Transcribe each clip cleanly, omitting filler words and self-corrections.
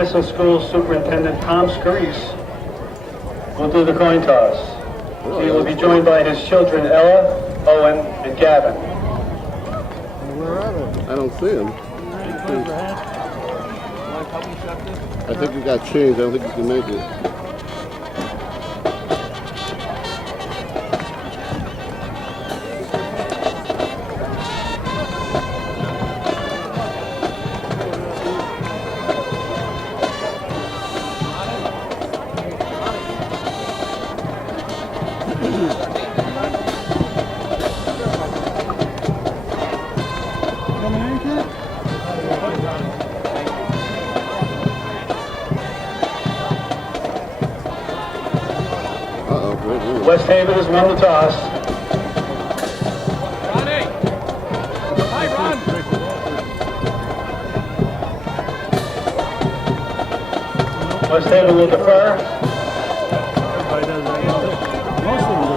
Madison School Superintendent Tom Scarice will do the coin toss. He will be joined by his children Ella, Owen, and Gavin. I don't see him. I think he got changed. I don't think he can make it. West Haven has won the toss. Ronnie! Hi, Ron! West Haven will defer. Most of them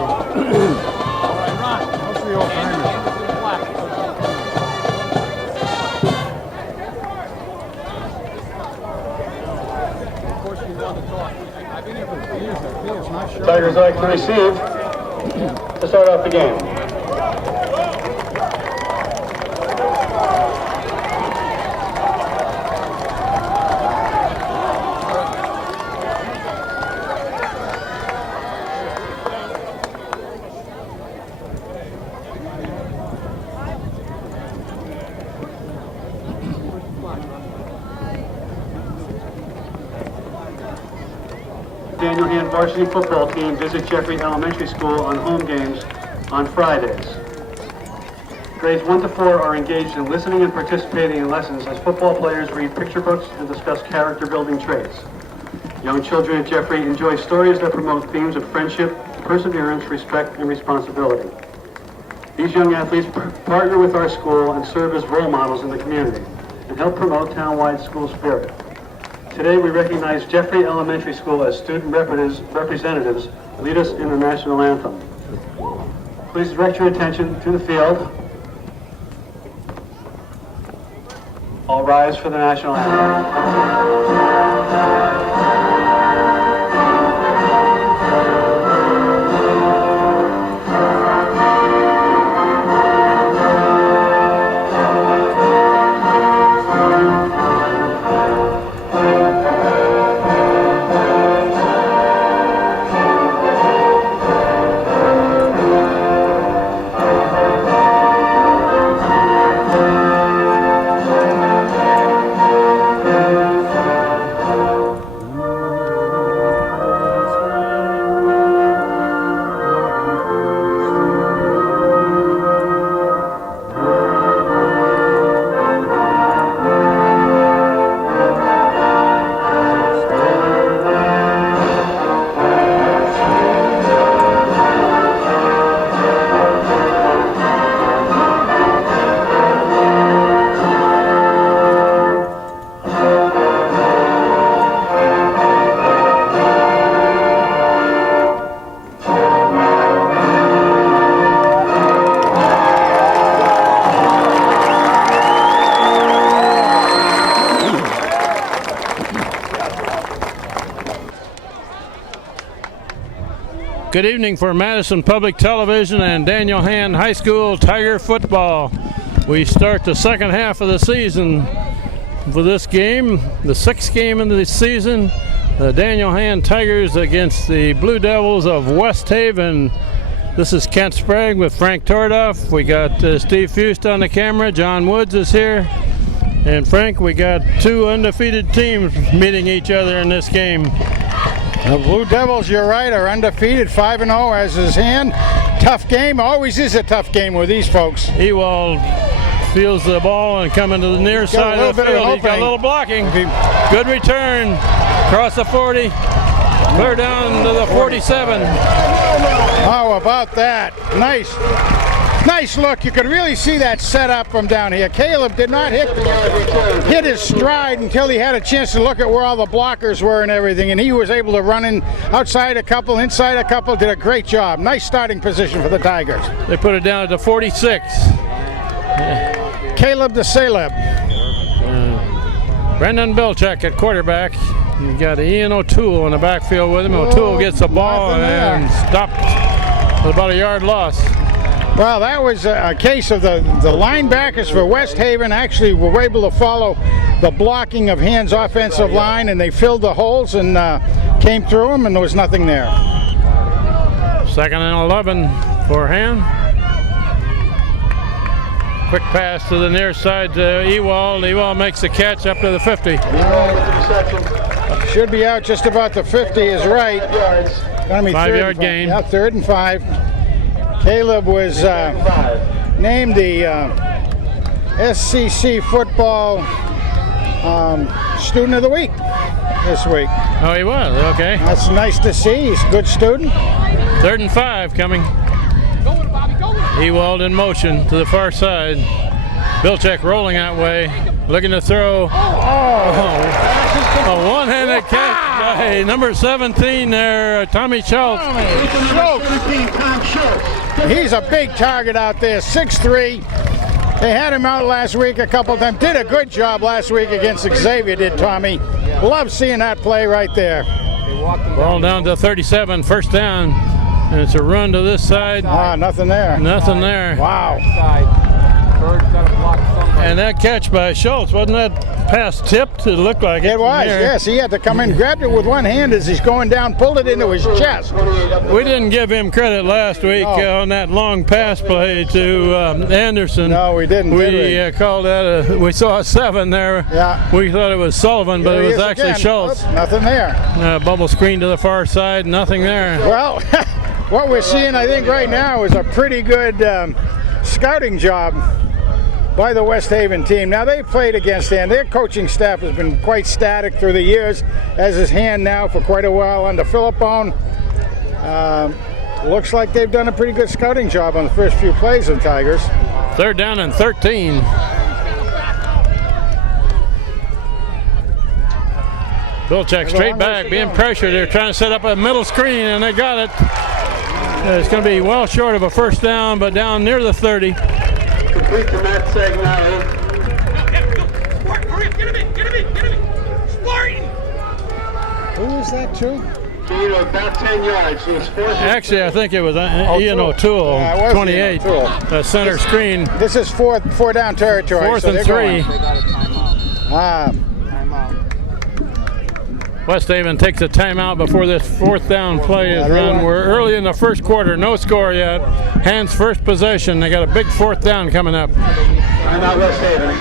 do. All right, Ron. Most of the old timers. Of course, you won the toss. I've been here for 3 years. I feel it's not sure. Tigers like to receive to start off the game. Daniel Hand varsity football team visit Jeffrey Elementary School on home games on Fridays. Grades 1 to 4 are engaged in listening and participating in lessons as football players read picture books and discuss character building traits. Young children at Jeffrey enjoy stories that promote themes of friendship, perseverance, respect, and responsibility. These young athletes partner with our school and serve as role models in the community and help promote town-wide school spirit. Today we recognize Jeffrey Elementary School as student representatives lead us in the national anthem. Please direct your attention to the field. All rise for the national anthem. Good evening for Madison Public Television and Daniel Hand High School Tiger football. We start the second half of the season for this game, the sixth game in the season. The Daniel Hand Tigers against the Blue Devils of West Haven. This is Kent Sprague with Frank Tordoff. We got Steve Fust on the camera. John Woods is here. And Frank, we got two undefeated teams meeting each other in this game. The Blue Devils, you're right, are undefeated, 5-0 as is Hand. Tough game, always is a tough game with these folks. Ewald feels the ball and coming to the near side of the field. He's got a little blocking. Good return across the 40, clear down to the 47. How about that? Nice look. You could really see that set up from down here. Caleb did not hit his stride until he had a chance to look at where all the blockers were and everything, and he was able to run in outside a couple, inside a couple, did a great job. Nice starting position for the Tigers. They put it down at the 46. Caleb the Caleb. Brendan Bilchek at quarterback. You got Ian O'Toole in the backfield with him. O'Toole gets the ball and stopped with about a yard loss. Well, that was a case of the linebackers for West Haven actually were able to follow the blocking of Hand's offensive line, and they filled the holes and came through them, and there was nothing there. 2nd and 11 for Hand. Quick pass to the near side to Ewald. Ewald makes the catch up to the 50. Should be out just about the 50 is right. 5-yard gain. Yeah, 3rd and 5. Caleb was named the SCC football student of the week this week. Oh, he was? Okay. That's nice to see. He's a good student. 3rd and 5 coming. Ewald in motion to the far side. Bilchek rolling that way, looking to throw. A one-handed catch by number 17 there, Tommy Schultz. He's a big target out there, 6'3". They had him out last week a couple times. Did a good job last week against Xavier, did Tommy. Love seeing that play right there. Ball down to 37, 1st down. And it's a run to this side. Nothing there. Nothing there. Wow. And that catch by Schultz, wasn't that pass tipped? It looked like it. It was, yes. He had to come in, grabbed it with one hand as he's going down, pulled it into his chest. We didn't give him credit last week on that long pass play to Anderson. No, we didn't. We called that we saw a 7 there. Yeah. We thought it was Sullivan, but it was actually again. Schultz. Nothing there. Bubble screen to the far side, nothing there. Well, what we're seeing, I think, right now is a pretty good scouting job by the West Haven team. Now, they've played against Hand. Their coaching staff has been quite static through the years, as is Hand now for quite a while under Philippone. Looks like they've done a pretty good scouting job on the first few plays of Tigers. 3rd down and 13. Bilchek straight back, being pressured. They're trying to set up a middle screen, and they got it. It's going to be well short of a 1st down, but down near the 30. Complete to Matt Sagnaro. Hurry up, get him in. Spartan! Who was that to? Gain of about 10 yards. So it's 4th. Actually, I think it was Ian O'Toole, Yeah, it was 28. Ian O'Toole. The center screen. This is four down territory. 4th so and they're 3. going. West Haven takes a timeout before this 4th down play is run. We're early in the 1st quarter, no score yet. Hand's first possession. They got a big 4th down coming up. Timeout West Haven.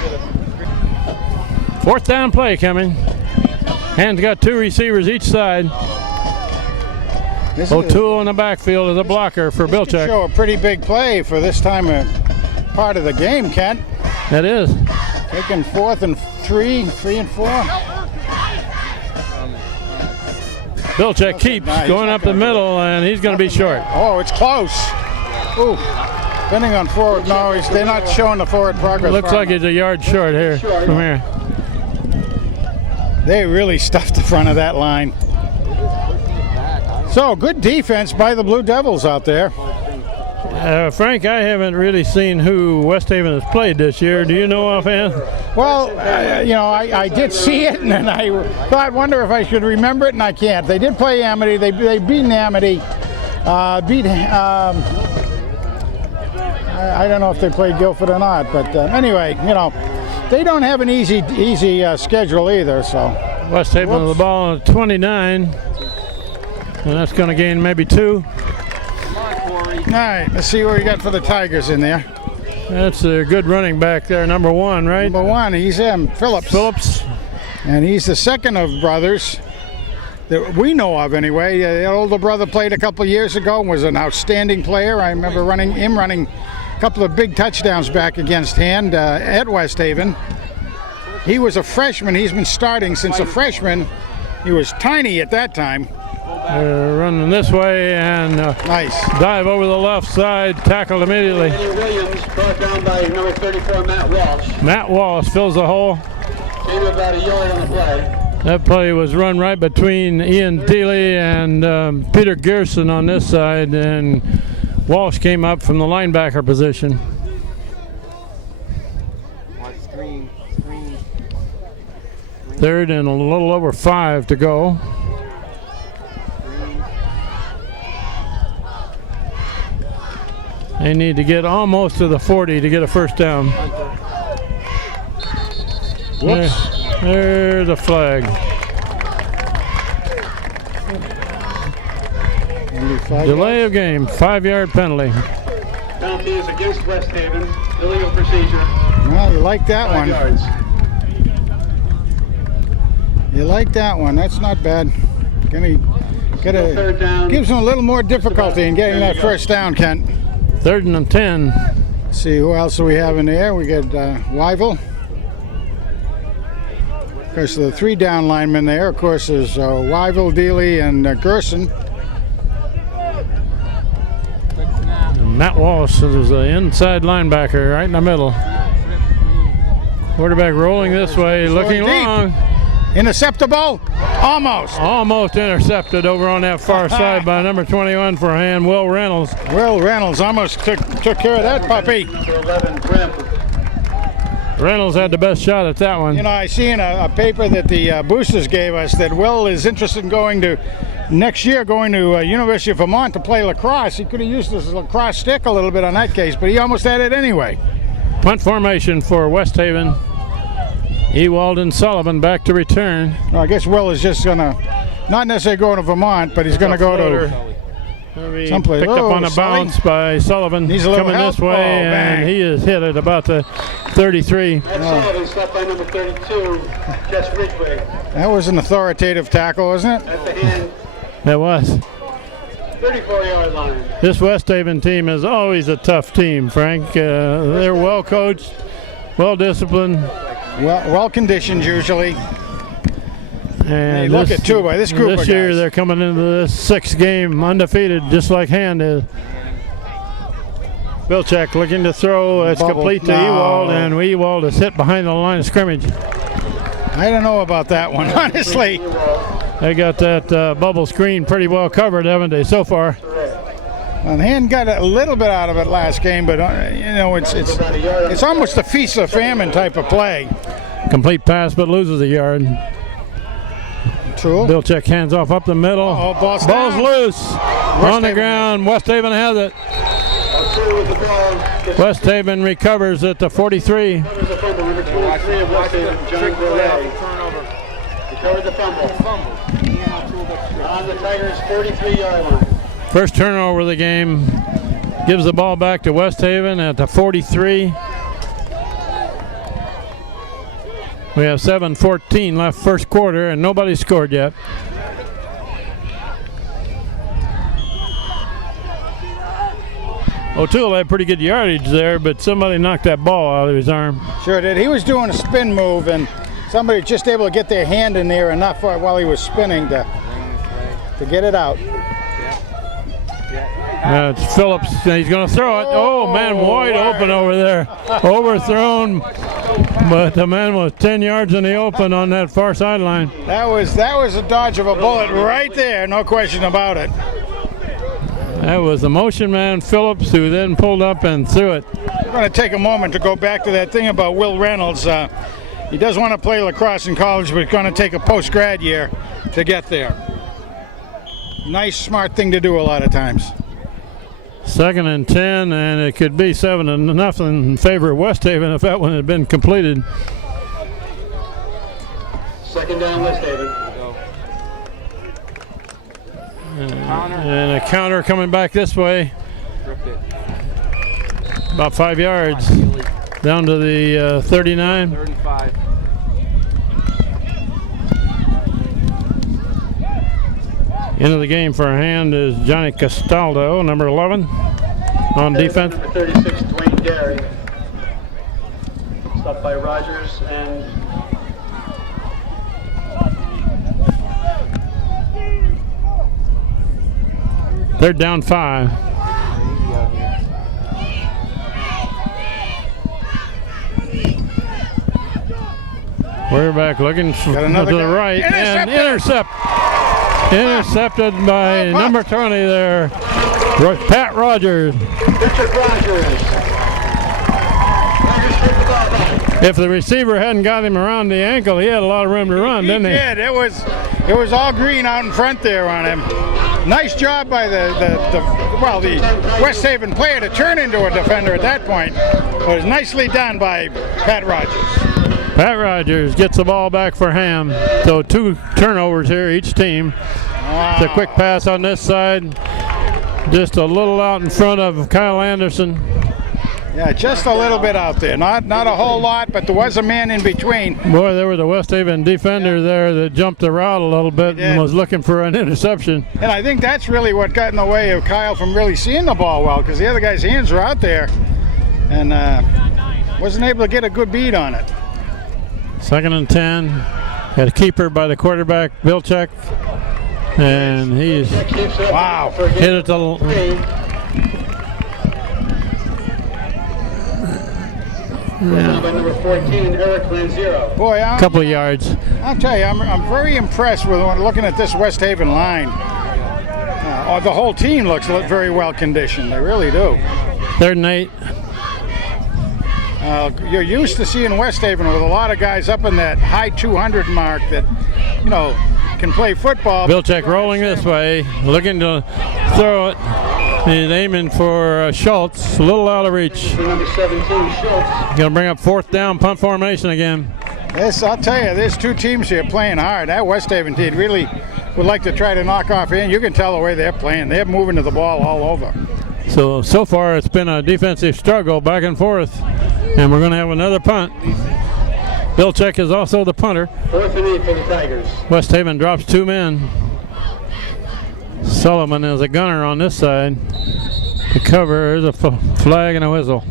4th down play coming. Hand's got 2 receivers each side. O'Toole in the backfield as a blocker for Bilchek. Show a pretty big play for this time of part of the game, Kent. That is. Taking 4th and 3, 3 and 4. Bilchek keeps going up the middle, and he's going to be short. Oh, it's close. Ooh. Depending on forward, no, they're not showing the forward progress. Looks like he's a yard short here from here. They really stuffed the front of that line. So, good defense by the Blue Devils out there. Frank, I haven't really seen who West Haven has played this year. Do you know offhand? Well, I did see it, and then I thought, wonder if I should remember it, and I can't. They did play Amity. They beat Amity. I don't know if they played Guilford or not, but anyway, they don't have an easy schedule either. So West Haven with the ball at 29, and that's going to gain maybe 2. All right, let's see what we got for the Tigers in there. That's a good running back there, number 1, right? Number 1, he's Phillips. And he's the second of brothers that we know of anyway. The older brother played a couple years ago and was an outstanding player. I remember him running a couple of big touchdowns back against Hand at West Haven. He was a freshman. He's been starting since a freshman. He was tiny at that time. Running this way and nice dive over the left side, tackled immediately. Williams brought down by number 34, Matt Walsh. Matt Walsh fills the hole. Came about a yard on the play. That play was run right between Ian Dealey and Peter Gerson on this side, and Walsh came up from the linebacker position. Third and a little over 5 to go. They need to get almost to the 40 to get a first down. There's a flag. Delay of game, 5-yard penalty. Penalty is against West Haven. Illegal procedure. Well, you like that 5 one. yards. You like that one. That's not bad. Third down. Gives them a little more difficulty in getting that first down, Kent. 3rd and 10. Let's see who else do we have in there. We got Wyville. Of course, the 3 down linemen there. Of course, is Wyville, Dealey, and Gerson. And Matt Walsh is the inside linebacker right in the middle. Quarterback rolling this way, looking deep. long. Interceptable? Almost. Almost intercepted over on that far side by number 21 for hand, Will Reynolds. Will Reynolds almost took care of that puppy. Number 11, Grim. Reynolds had the best shot at that one. You know, I see in a paper that the boosters gave us that Will is interested in going to next year, going to University of Vermont to play lacrosse. He could have used his lacrosse stick a little bit on that case, but he almost had it anyway. Punt formation for West Haven. Ewald and Sullivan back to return. Well, I guess Will is just gonna, not necessarily going to Vermont, but he's gonna go to someplace. Picked up on a bounce by Sullivan. Needs a little coming help. this way, Oh, and bang. he is hit at about the 33. Matt Sullivan stopped by number 32, Jess Ridgway. That was an authoritative tackle, wasn't it? At the hand, That was. 34-yard line. This West Haven team is always a tough team, Frank. They're well coached, well disciplined. Well conditioned usually. And They look it too by this group This of year guys. they're coming into this 6th game undefeated, just like Hand is. Bilchek looking to throw. It's Bubble. complete to No. Ewald, and Ewald is hit behind the line of scrimmage. I don't know about that one, honestly. They got that bubble screen pretty well covered, haven't they, so far? And Hand got a little bit out of it last game, but you know it's almost a feast or famine type of play. Complete pass, but loses a yard. True. Bilchek hands off up the middle. Oh, ball's Ball's down. loose. On the Haven. ground. West Haven has it. Two with the ball. West Haven recovers at the 43. Covers the fumble. Number 23 of West Haven, John Goulet. Recovered the fumble. On the Tigers' 43-yard line. First turnover of the game. Gives the ball back to West Haven at the 43. We have 7:14 left first quarter, and nobody scored yet. O'Toole had pretty good yardage there, but somebody knocked that ball out of his arm. Sure did. He was doing a spin move, and somebody was just able to get their hand in there enough while he was spinning to get it out. It's Phillips. He's going to throw it. Oh, man, wide open over there. Overthrown, but the man was 10 yards in the open on that far sideline. That was a dodge of a bullet right there, no question about it. That was the motion man, Phillips, who then pulled up and threw it. I'm going to take a moment to go back to that thing about Will Reynolds. He does want to play lacrosse in college, but he's going to take a post-grad year to get there. Nice, smart thing to do a lot of times. 2nd and 10, and it could be 7-0 in favor of West Haven if that one had been completed. Second down, West Haven. And a counter coming back this way. About 5 yards. Down to the 39. 35. Into the game for a Hand is Johnny Castaldo, number 11, on defense. Number 36, Dwayne Gary. Stopped by Rogers and Third down 5. Quarterback looking to another the guy. right and intercepted by number 20 there, Pat Rogers. Richard Rogers. Tigers take the ball back. If the receiver hadn't got him around the ankle, he had a lot of room to run, didn't he? He did. It was all green out in front there on him. Nice job by the West Haven player to turn into a defender at that point. It was nicely done by Pat Rogers. Pat Rogers gets the ball back for Ham. So 2 turnovers here, each team. Wow. It's a quick pass on this side. Just a little out in front of Kyle Anderson. Yeah, just a little bit out there. Not a whole lot, but there was a man in between. Boy, there was a West Haven defender there that jumped the route a little bit and was looking for an interception. And I think that's really what got in the way of Kyle from really seeing the ball well, because the other guy's hands were out there and wasn't able to get a good beat on it. 2nd and 10. Got a keeper by the quarterback, Bilchek. And he's hit it to Number 14, Eric Lanzero. Boy, a couple of yards. I'll tell you, I'm very impressed with looking at this West Haven line. The whole team looks very well conditioned. They really do. 3rd and 8. You're used to seeing West Haven with a lot of guys up in that high 200 mark that, can play football. Bilchek rolling this way, looking to throw it. He's aiming for Schultz, a little out of reach. Number 17, Schultz. Going to bring up 4th down, punt formation again. I'll tell you, there's 2 teams here playing hard. That West Haven team really would like to try to knock off in. You can tell the way they're playing. They're moving to the ball all over. So far it's been a defensive struggle back and forth, and we're going to have another punt. Bilchek is also the punter. 4th and 8 for the Tigers. West Haven drops 2 men. Sullivan is a gunner on this side. The cover is a flag and a whistle.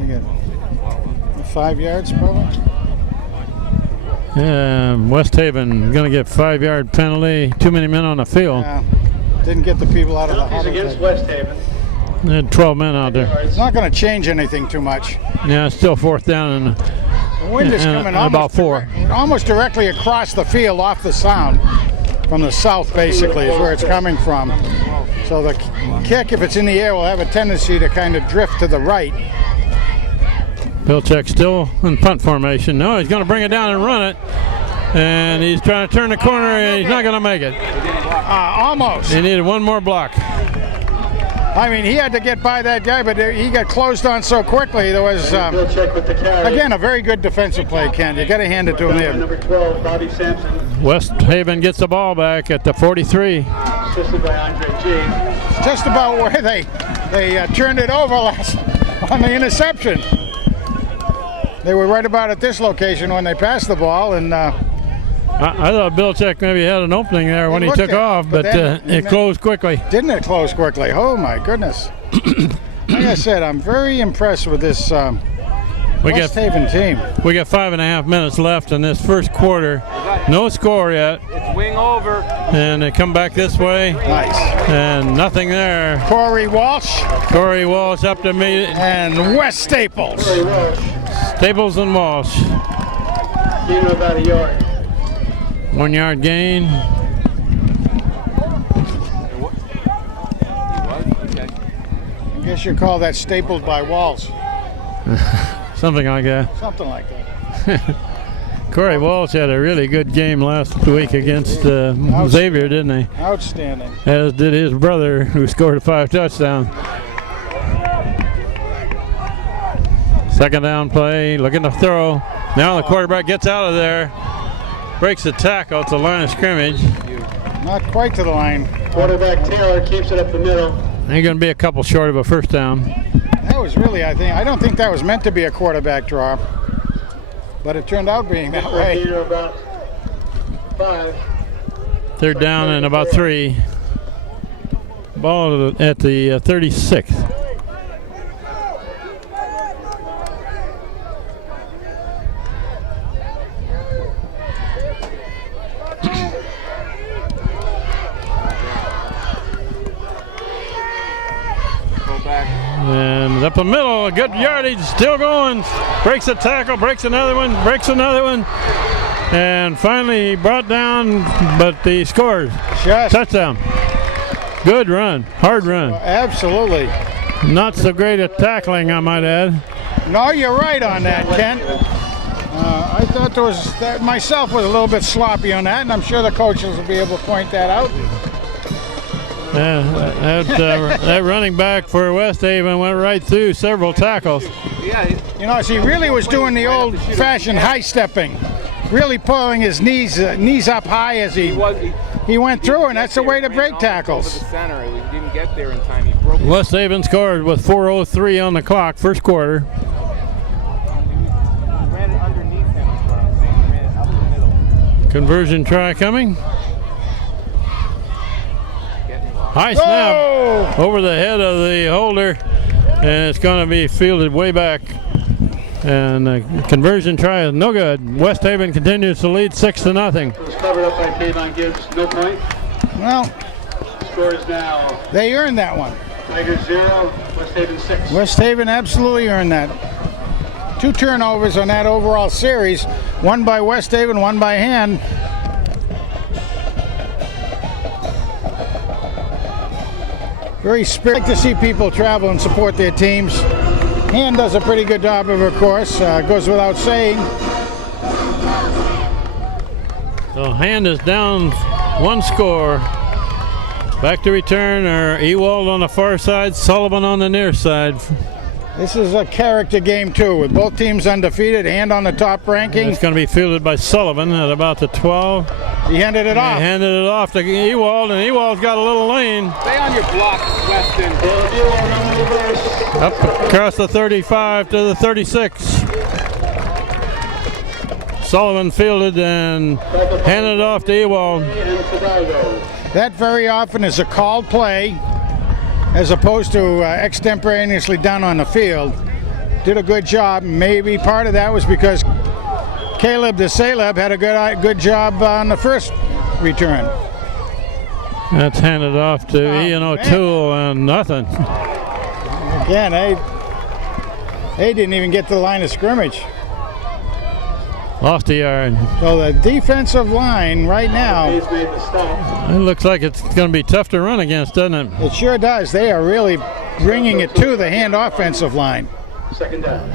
You got 5 yards probably? Yeah, West Haven going to get 5-yard penalty. Too many men on the field. Yeah, didn't get the people out of the Penalties huddle. against West Haven. They had 12 men out there. It's not going to change anything too much. Yeah, it's still 4th down and The wind is coming about 4. Almost directly across the field off the sound. From the south, basically, is where it's coming from. So the kick, if it's in the air, will have a tendency to kind of drift to the right. Bilchek still in punt formation. No, he's going to bring it down and run it. And he's trying to turn the corner, and he's not going to make it. Almost. He needed one more block. I mean, he had to get by that guy, but he got closed on so quickly. There was, Bilchek with the carry. again, a very good defensive play, Ken. You got to hand it to him there. Number 12, Bobby Sampson. West Haven gets the ball back at the 43. Assisted by Andre G. It's just about where they turned it over last on the interception. They were right about at this location when they passed the ball, and I thought Bilchek maybe had an opening there when he looked took it, off, but it closed quickly. didn't it close quickly? Oh my goodness. Like I said, I'm very impressed with this West Haven team. We got 5.5 minutes left in this first quarter. No score yet. It's wing over. And they come back this way. Nice. And nothing there. Corey Walsh Corey Walsh up to me. and Wes Staples. Corey Walsh. Staples and Walsh. Gain of about a yard. 1 yard gain. Okay. I guess you call that stapled by Walsh. Something like that. Something like that. Corey Walsh had a really good game last week against Xavier, didn't he? Outstanding. As did his brother, who scored a 5 touchdown. 2nd down play, looking to throw. Now the quarterback gets out of there, breaks the tackle at the line of scrimmage. Not quite to the line. Quarterback Taylor keeps it up the middle. He's going to be a couple short of a 1st down. That was really, I don't think that was meant to be a quarterback draw, but it turned out being that way. Gain of about 5. 3rd down and about 3. Ball at the 36. And up the middle, a good yardage, still going. Breaks a tackle, breaks another one, breaks another one. And finally he brought down, but he scores. Just Touchdown. Good run. Hard run. absolutely. Not so great at tackling, I might add. No, you're right on that, Kent. I thought that myself was a little bit sloppy on that, and I'm sure the coaches will be able to point that out. That running back for West Haven went right through several tackles. You know, he really was doing the old-fashioned high stepping, really pulling his knees up high as he went through, and that's the way to break tackles. Didn't get there in time. He broke. West Haven scored with 4:03 on the clock, first quarter. Ran it underneath him. Is what I'm saying. He ran it up the middle. Conversion try coming. High snap over the head of the holder, and it's going to be fielded way back. And the conversion try is no good. West Haven continues to lead 6-0. It was covered up by Kayvon Gibbs, no point. Well, Score is now they earned that one. Tigers 0, West Haven 6. West Haven absolutely earned that. 2 turnovers on that overall series, one by West Haven, one by Hand. Very spirited to see people travel and support their teams. Hand does a pretty good job of it, of course, goes without saying. So Hand is down 1 score. Back to return are Ewald on the far side, Sullivan on the near side. This is a character game too, with both teams undefeated, Hand on the top ranking. It's going to be fielded by Sullivan at about the 12. He handed it off. He handed it off to Ewald, and Ewald's got a little lane. Stay on your block, Weston. Up across the 35 to the 36. Sullivan fielded and handed it off to Ewald. That very often is a called play, as opposed to extemporaneously done on the field. Did a good job. Maybe part of that was because Caleb DeSaleb had a good job on the first return. That's handed off to Ian O'Toole, and nothing. Again, they didn't even get to the line of scrimmage. Lost a yard. So the defensive line right now, It looks like it's going to be tough to run against, doesn't it? it sure does. They are really bringing it to the Hand offensive line. Second down.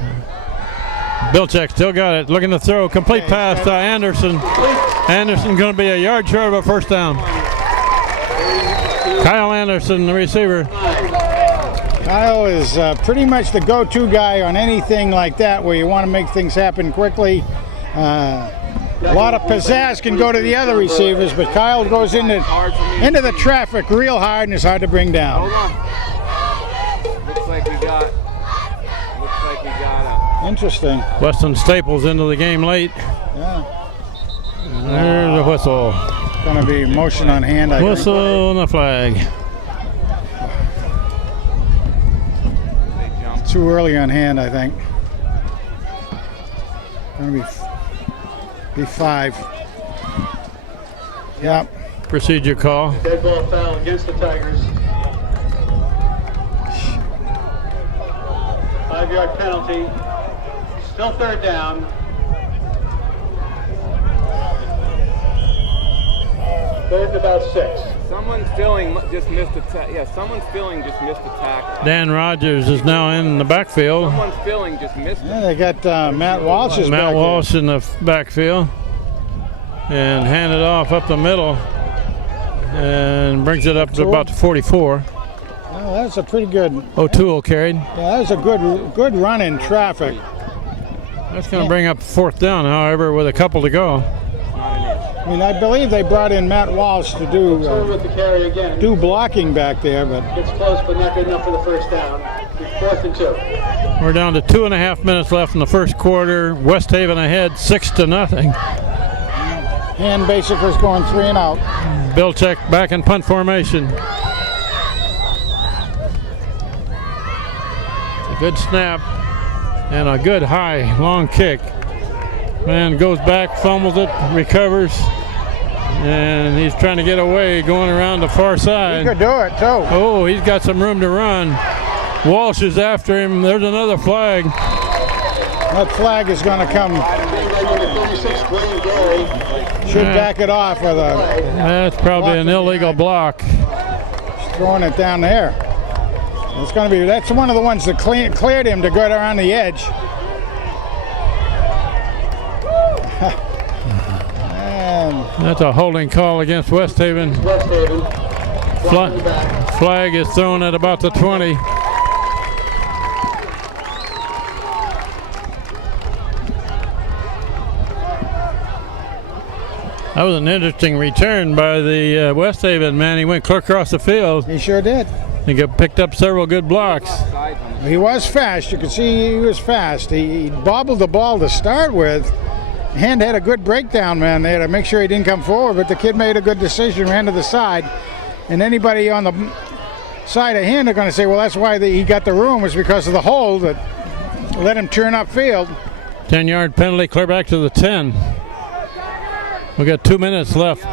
Bilczek still got it. Looking to throw. Complete pass to Anderson. Anderson going to be a yard short of a first down. Kyle Anderson, the receiver. Kyle is pretty much the go-to guy on anything like that where you want to make things happen quickly. A lot of pizzazz can go to the other receivers, but Kyle goes into the traffic real hard and is hard to bring down. Hold on. Looks like we got Interesting. Weston Staples into the game late. Yeah. There's a whistle. Going to be motion on Hand, I think. Whistle and a flag. Too early on Hand, I think. Going to be 5. Yep. Procedure call. Dead ball foul against the Tigers. 5-yard penalty. Still third down. Third and about 6. Someone's filling just missed a tackle. Yeah, someone's filling just missed a tackle. Dan Rogers is now in the backfield. Someone's filling just missed Yeah, they got Matt Walsh is back Matt there. Walsh in the backfield. And handed off up the middle. And brings it up to about the 44. Well, that's a pretty good. O'Toole carried. Yeah, that was a good run in traffic. That's going to bring up fourth down, however, with a couple to go. I mean, I believe they brought in Matt Walsh to With the carry again. do blocking back there, but It's close, but not good enough for the first down. 4th and 2. We're down to 2.5 minutes left in the first quarter. West Haven ahead 6-0. Hand basically is going 3 and out. Bilczek back in punt formation. It's a good snap and a good high long kick. Man goes back, fumbles it, recovers, and he's trying to get away, going around the far He side. could do it too. Oh, he's got some room to run. Walsh is after him. There's another flag. That flag is going to come. Should back it off with a. That's probably an illegal block. Just throwing it down there. It's going to be. That's one of the ones that cleared him to go around the edge. That's a holding call against West Haven. Flag is thrown at about the 20. That was an interesting return by the West Haven man. He went clear across the field. He sure did. He picked up several good blocks. He was fast. You could see he was fast. He bobbled the ball to start with. Hand had a good breakdown, man. They had to make sure he didn't come forward, but the kid made a good decision, ran to the side. And anybody on the side of Hand are going to say, well, that's why he got the room, was because of the hold that let him turn upfield. 10-yard penalty, clear back to the 10. We got 2 minutes left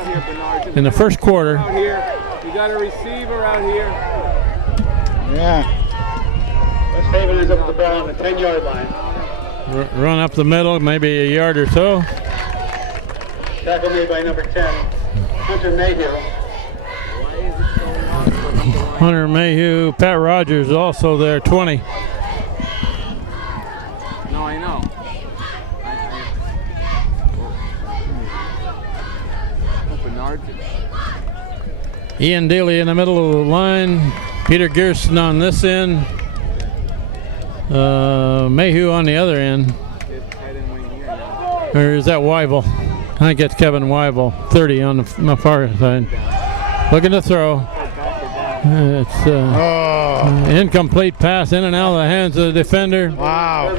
in the first quarter. You got a receiver out here. Yeah. West Haven is up the ball on the 10-yard line. Run up the middle, maybe a yard or so. Tackle made by number 10, Hunter Mayhew. Hunter Mayhew, Pat Rogers also there, 20. No, I know. Ian Daly in the middle of the line. Peter Gerson on this end. Mayhew on the other end. Or is that Wyville? I think it's Kevin Wyville, 30 on the far side. Looking to throw. It's incomplete pass in and out of the hands of the defender. Wow.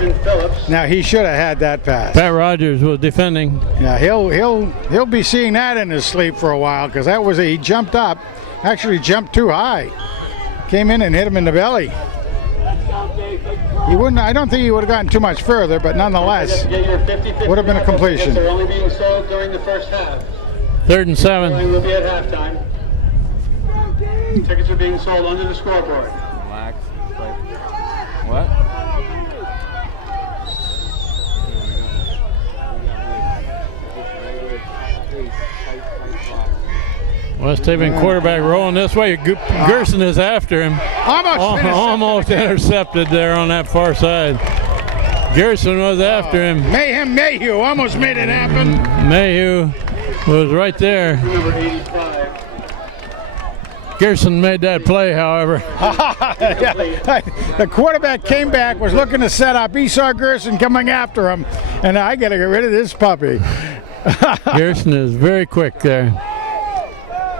Now he should have had that pass. Pat Rogers was defending. Yeah, he'll be seeing that in his sleep for a while, because that was he jumped up, actually jumped too high, came in and hit him in the belly. He wouldn't. I don't think he would have gotten too much further, but nonetheless, would have been a completion. They're only being sold during the first half. 3rd and 7. We'll be at halftime. Tickets are being sold under the scoreboard. Relax. What? West Haven quarterback rolling this way. Gerson is after him. Almost intercepted there on that far side. Gerson was after him. Mayhew almost made it happen. Mayhew was right there. Number 85. Gerson made that play, however. The quarterback came back, was looking to set up. He saw Gerson coming after him, and I got to get rid of this puppy. Gerson is very quick there.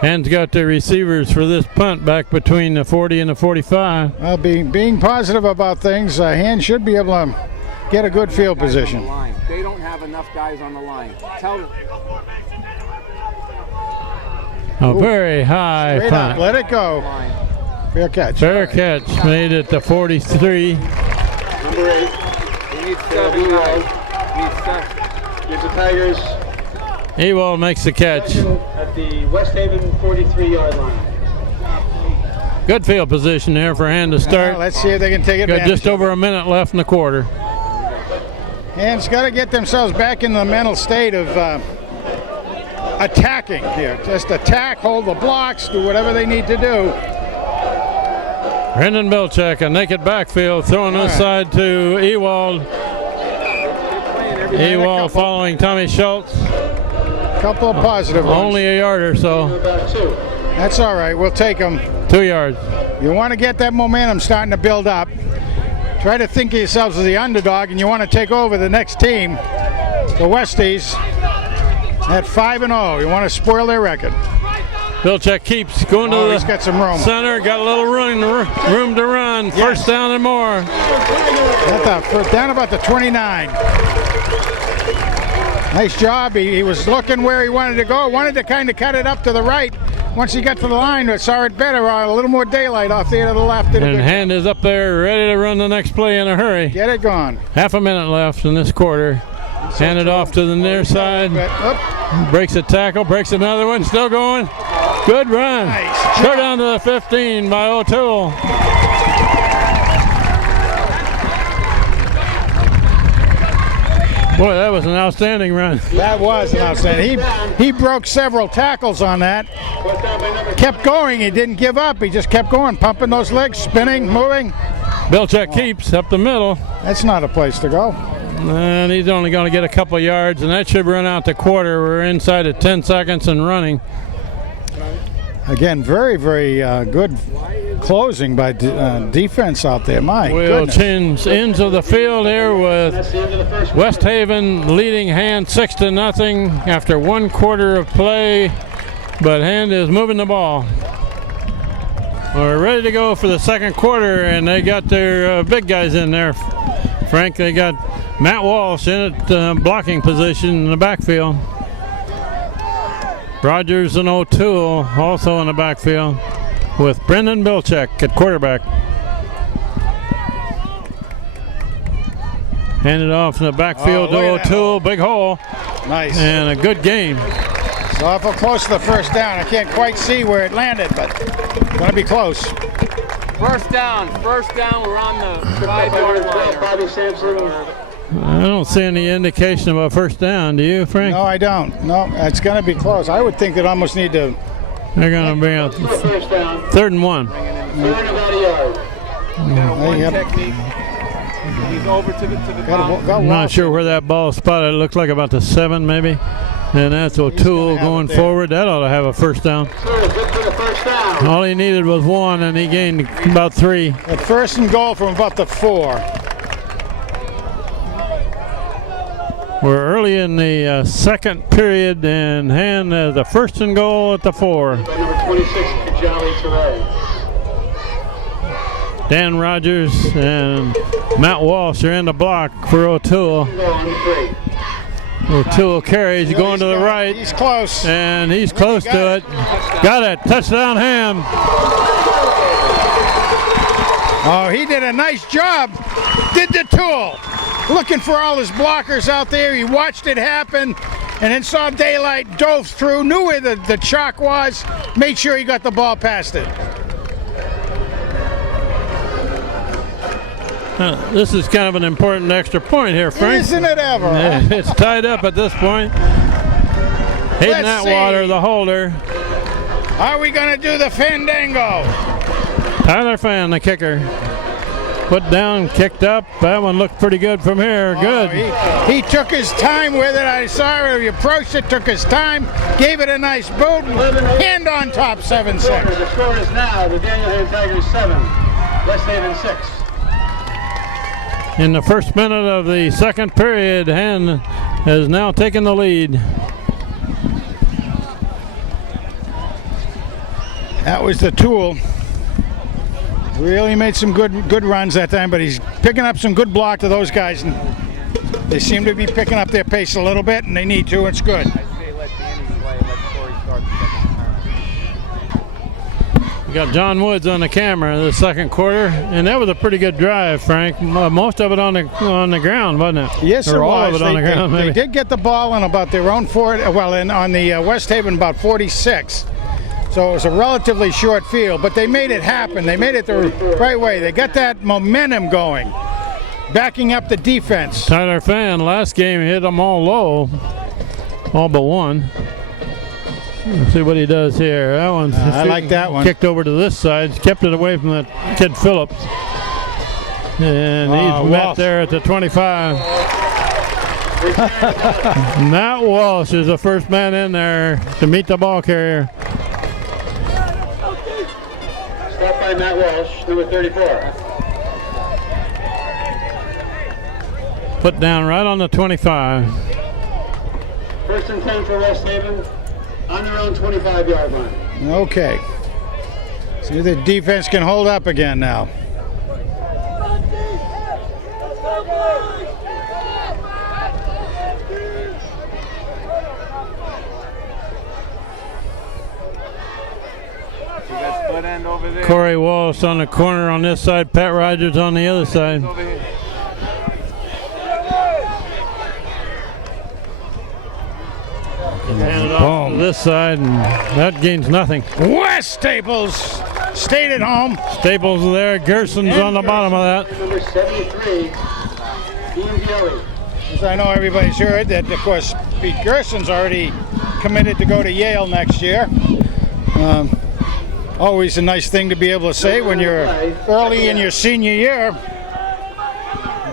Hand's got the receivers for this punt back between the 40 and the 45. Well, being positive about things, Hand should be able to get a good field position. They don't have enough guys on the line. Tell them. A very high Straight punt. up, let it go. Fair catch. Fair catch. Made it to 43. Number 8. We need 7 guys. We need 7. Gives the Tigers Ewald makes the catch. at the West Haven 43-yard line. Good field position there for Hand to start. Let's see if they can take Got advantage. just over a minute left in the quarter. Hand's got to get themselves back in the mental state of attacking here. Just attack, hold the blocks, do whatever they need to do. Brendan Bilchek, a naked backfield, throwing this side to Ewald. Ewald following Tommy Schultz. Couple of positive ones. Only a yard or so. About 2. That's all right. We'll take them. 2 yards. You want to get that momentum starting to build up. Try to think of yourselves as the underdog, and you want to take over the next team, the Westies, at 5-0. You want to spoil their record. Bilchek keeps going to He's got some room. center. Got a little room to run. Yes. First down and more. Down about the 29. Nice job. He was looking where he wanted to go. Wanted to kind of cut it up to the right. Once he got to the line, I saw it better. A little more daylight off there to the left. And Hand is up there ready to run the next play in a hurry. Get it going. Half a minute left in this quarter. Hand it off to the near side. Breaks a tackle, breaks another one, still going. Good run. Nice. Go down to the 15 by O'Toole. Boy, that was an outstanding run. That was an outstanding. He broke several tackles on that. Kept going. He didn't give up. He just kept going, pumping those legs, spinning, moving. Belichick keeps up the middle. That's not a place to go. And he's only going to get a couple yards, and that should run out the quarter. We're inside at 10 seconds and running. Again, very, very good closing by defense out there. My We'll goodness. change ends of the field here with West Haven leading Hand 6-0 after 1 quarter of play, but Hand is moving the ball. We're ready to go for the second quarter, and they got their big guys in there. Frank, they got Matt Walsh in at blocking position in the backfield. Rogers and O'Toole also in the backfield with Brendan Bilchek at quarterback. Handed off in the backfield to O'Toole, big hole, Nice. and a good game. It's awful close to the first down. I can't quite see where it landed, but going to be close. First down, we're on the 5-yard line. Bobby Sampson. I don't see any indication of a first down. Do you, Frank? No, I don't. No, it's going to be close. I would think they'd almost need to. They're going to be a First down. 3rd and 1. 3rd and about a yard. One Yep. technique. He's over to the ground. I'm not sure where that ball spotted. It looked like about the 7 maybe. And that's O'Toole have it going there. forward. That ought to have a first down. Good for the first down. All he needed was 1, and he gained about 3. At first and goal from about the 4. We're early in the second period, and Hand the 1st and goal at the 4. By number 26, Kajali Teray. Dan Rogers and Matt Walsh are in the block for O'Toole. Go on the 3. O'Toole carries, going to the right, He's close. and he's close to it. Got it. Touchdown, Hand. Oh, he did a nice job. Did the tool. Looking for all his blockers out there. He watched it happen and then saw daylight, dove through, knew where the chalk was, made sure he got the ball past it. This is kind of an important extra point here, Frank. Isn't it ever? It's tied up at this point. Hayden Let's see. Atwater, the holder. Are we going to do the fandango? Tyler Fan, the kicker. Put down, kicked up. That one looked pretty good from here. Good. Oh, he took his time with it. I saw it. He approached it, took his time, gave it a nice boot, and Hand on top, 7-6. The score is now the Daniel Hand Tigers 7, West Haven 6. In the first minute of the second period, Hand has now taken the lead. That was the tool. Really made some good runs that time, but he's picking up some good block to those guys. And they seem to be picking up their pace a little bit, and they need to. It's good. I say let Danny play, let Corey start the second half. We got John Woods on the camera the second quarter, and that was a pretty good drive, Frank. Most of it on the ground, wasn't it? Yes, or it all was. of it on the ground, they maybe. did get the ball on about their own 40. Well, on the West Haven about 46. So it was a relatively short field, but they made it happen. They made it the right way. They got that momentum going, backing up the defense. Tyler Fan, last game, hit them all low, all but one. Let's see what he does here. That one, I like that one. Kicked over to this side, kept it away from that kid Phillips. And he's met Walsh. there at the 25. Matt Walsh is the first man in there to meet the ball carrier. Stop by Matt Walsh, number 34. Put down right on the 25. First and 10 for West Haven on their own 25-yard line. Okay. See if the defense can hold up again now. Split end over there. Corey Walsh on the corner on this side, Pat Rogers on the other side. Over here. Hand it off to this side, and that gains nothing. West Staples stayed at home. Staples there, Gerson's on the bottom of that. Number 73, Ian Bielli. as I know everybody's heard, that of course Pete Gerson's already committed to go to Yale next year. Always a nice thing to be able to say when you're early in your senior year.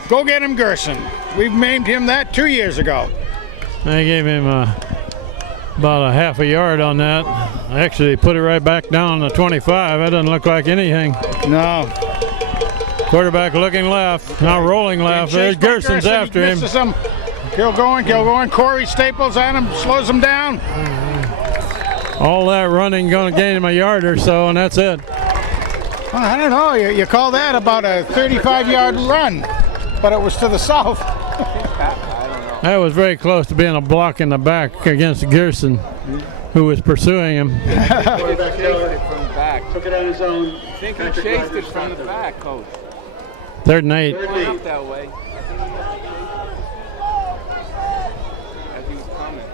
Go get him, Gerson. We've named him that 2 years ago. I gave him about a half a yard on that. I actually put it right back down to 25. That doesn't look like anything. No. Quarterback looking left, now rolling left. There's Gerson's after him. Kill going. Corey Staples at him, slows him down. All that running going to gain him a yard or so, and that's it. Well, I don't know. You call that about a 35-yard run, but it was to the south. That was very close to being a block in the back against Gerson, who was pursuing him. Chased it from the back. Took it on his own. I think he chased it from the back, Coach. 3rd and 8. Going up that way. As he was coming.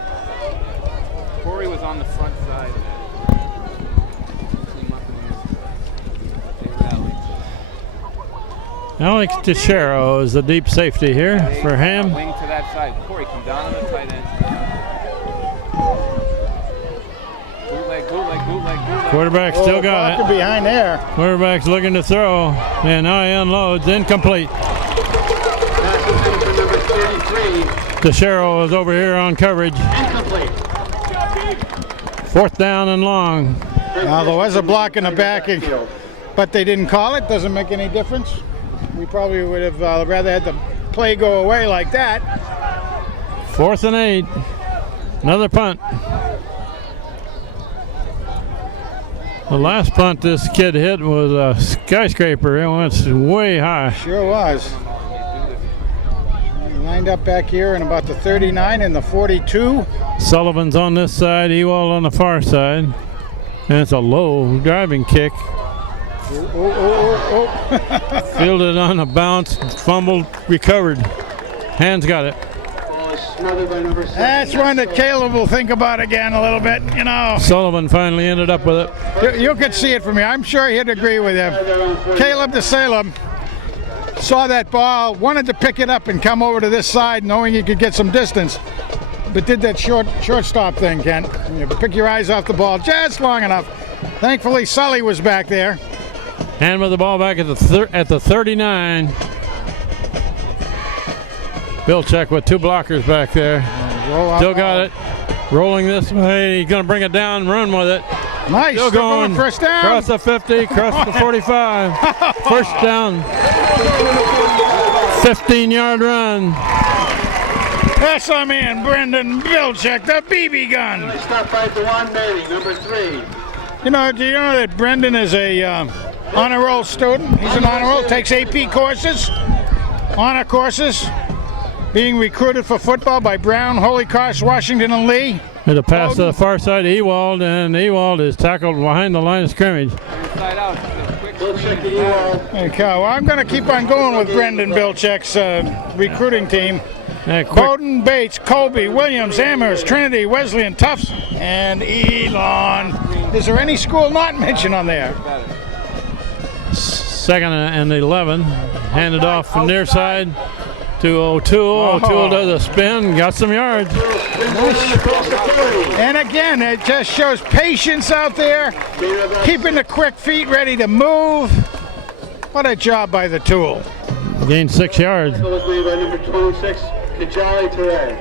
Corey was on the front side. Came up and they rallied. Alex Teixeira is the deep safety here for Ham. Wing to that side. Corey, come down on the tight end. Bootleg. Quarterback still got it. Behind there. Quarterback's looking to throw, and now he unloads. Incomplete. Teixeira is over here on coverage. 4th down and long. Now there was a block in the back, but they didn't call it. Doesn't make any difference. We probably would have rather had the play go away like that. 4th and 8. Another punt. The last punt this kid hit was a skyscraper. It went way high. Sure was. Lined up back here in about the 39 and the 42. Sullivan's on this side, Ewald on the far side. And it's a low driving kick. Fielded on a bounce, fumbled, recovered. Hands got it. That's one that Caleb will think about again a little bit, you know. Sullivan finally ended up with it. You could see it from here. I'm sure he'd agree with you. Caleb de Salem saw that ball, wanted to pick it up and come over to this side knowing he could get some distance, but did that shortstop thing, Ken. You pick your eyes off the ball just long enough. Thankfully, Sully was back there. Hand with the ball back at the 39. Bilczek with 2 blockers back there. Still got it. Rolling this way. He's going to bring it down and run with it. Nice. Still going. First down. Cross the 50, cross the 45. First down. 15-yard run. That's our man, Brendan Bilczek, the BB gun. Stop by Dewan Manning, number 3. You know, do you know that Brendan is a honor roll student? He's an honor roll, takes AP courses, honor courses, being recruited for football by Brown, Holy Cross, Washington, and Lee. There's a pass to the far side of Ewald, and Ewald is tackled behind the line of scrimmage. Inside out. Okay, well, I'm going to keep on going with Brendan Bilczek's recruiting team. Bowden, Bates, Colby, Williams, Amherst, Trinity, Wesleyan, Tufts, and Elon. Is there any school not mentioned on there? 2nd and 11. Handed off from near side to O'Toole. O'Toole does a spin, got some yards. And again, it just shows patience out there, keeping the quick feet ready to move. What a job by the Tool. Gained 6 yards. Was made by number 26, Kajali Teray.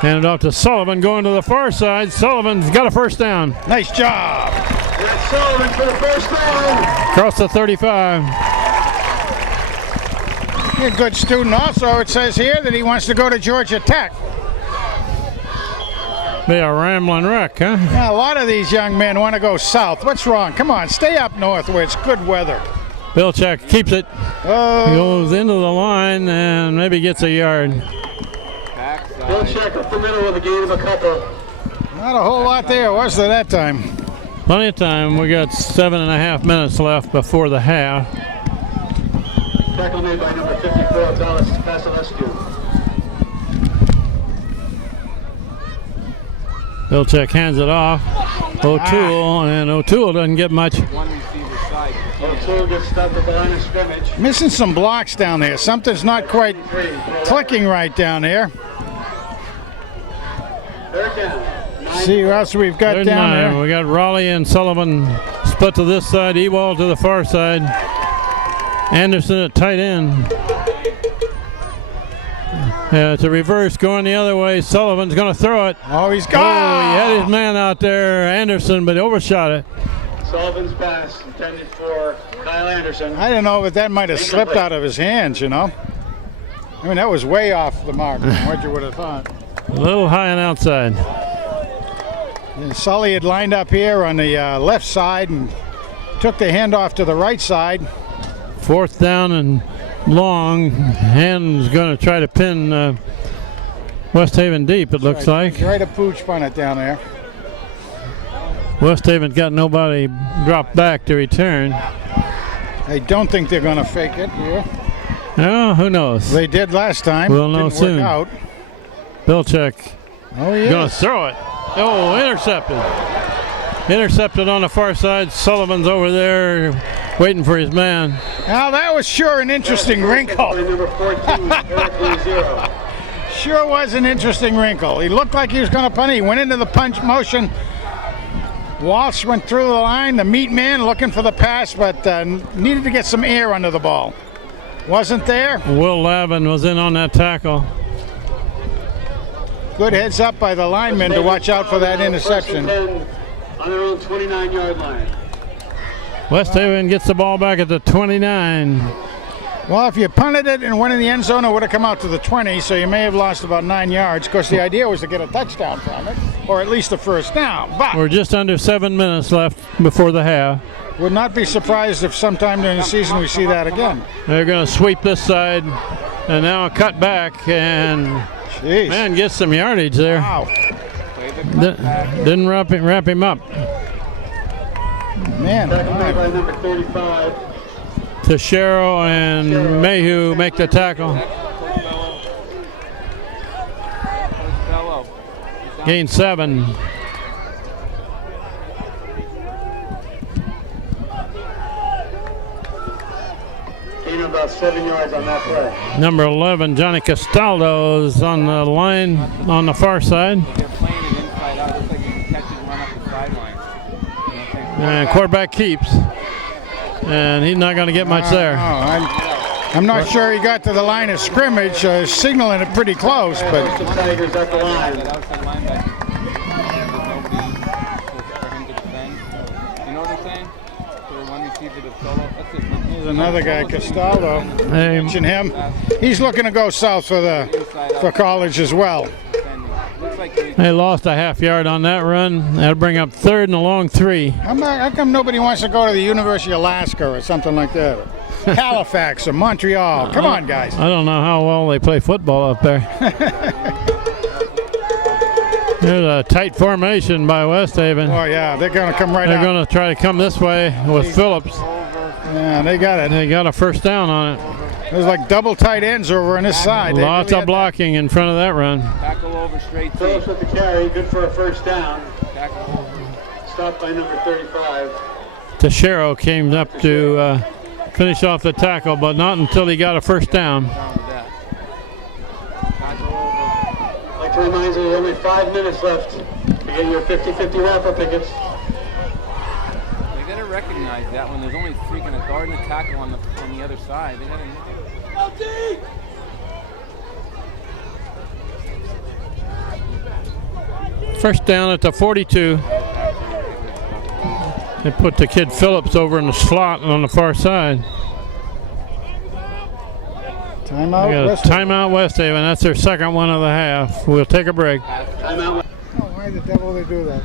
Handed off to Sullivan, going to the far side. Sullivan's got a first down. Nice job. That's Sullivan for the first down. Across the 35. You're a good student also. It says here that he wants to go to Georgia Tech. Be a rambling wreck, huh? Yeah, a lot of these young men want to go south. What's wrong? Come on, stay up north where it's good weather. Bilczek keeps it. Goes into the line and maybe gets a yard. Bilczek up the middle with a gain of a couple. Not a whole lot there, was there that time? Plenty of time. We got 7.5 minutes left before the half. Tackle made by number 54, Dallas Vasilescu. Bilczek hands it off. O'Toole, and O'Toole doesn't get much. One receiver side. 02 gets stuck at the line of scrimmage. Missing some blocks down there. Something's not quite clicking right down there. Third down. See who else we've got Third down and 9. there. We got Raleigh and Sullivan split to this side, Ewald to the far side. Anderson at tight end. Yeah, it's a reverse going the other way. Sullivan's going to throw it. Oh, he's Oh, gone. he had his man out there, Anderson, but he overshot it. Sullivan's pass intended for Kyle Anderson. I don't know, but that might have slipped out of his hands, you know. I mean, that was way off the mark from what you would have thought. A little high and outside. And Sully had lined up here on the left side and took the handoff to the right side. Fourth down and long. Hand's going to try to pin West Haven deep, it looks like. Right a pooch punt it down there. West Haven's got nobody dropped back to return. I don't think they're going to fake it here. Oh, who knows? They did last time. We'll know Didn't soon. work out. Belichick Oh, yeah. going to throw it. Oh, intercepted. Intercepted on the far side. Sullivan's over there waiting for his man. Now, that was sure an interesting wrinkle. Number 14, Eric Lazero. Sure was an interesting wrinkle. He looked like he was going to punt. He went into the punch motion. Walsh went through the line. The meat man looking for the pass, but needed to get some air under the ball. Wasn't there. Will Lavin was in on that tackle. Good heads up by the linemen to watch out for that interception. First and 10 on their own 29-yard line. West Haven gets the ball back at the 29. Well, if you punted it and went in the end zone, it would have come out to the 20, so you may have lost about 9 yards. Of course, the idea was to get a touchdown from it, or at least a first down. But We're just under 7 minutes left before the half. would not be surprised if sometime during the season we see that again. They're going to sweep this side, and now a cut back, and Jeez. man gets some yardage there. Wow. Didn't wrap him up. Man. Tackle made by number 35. Teixeira and Mayhew make the tackle. Gain 7. Gain about 7 yards on that play. Number 11, Johnny Castaldo, is on the line on the far side. They're playing it inside out. Looks like you can catch it and run up the sideline. And quarterback keeps. And he's not going to get much there. I'm not sure he got to the line of scrimmage, signaling it pretty close, but The Tigers at the line. That outside linebacker. There's nobody for him to defend. You know what I'm saying? So one receiver to solo. That's it. there's another guy, Castaldo. Hey, Mention him. He's looking to go south for college as well. Looks like they they lost a half yard on that run. That'll bring up third and a long 3. How come nobody wants to go to the University of Alaska or something like that? Or Halifax or Montreal? Come on, guys. I don't know how well they play football up there. There's a tight formation by West Haven. Oh, yeah, they're going to come right They're out. going to try to come this way with Phillips. Yeah, they got it. They got a first down on it. There's like double tight ends over on this side. They Lots really of had blocking in front of that run. tackle over straight Phillips deep. with the carry, good for a first down. Tackle over. Stopped by number 35. Teixeira came up to finish off the tackle, but not until he got a first down. Down with that. Tackle over. I'd like to remind you, there's only 5 minutes left to get your 50-50 wrap-up tickets. They gotta recognize that when there's only freaking a guard and a tackle on the other side. They gotta. First down at the 42. They put the kid Phillips over in the slot on the far side. Timeout. They got a West- timeout West Haven. That's their second one of the half. We'll take a break. Timeout. Oh, why the devil they do that?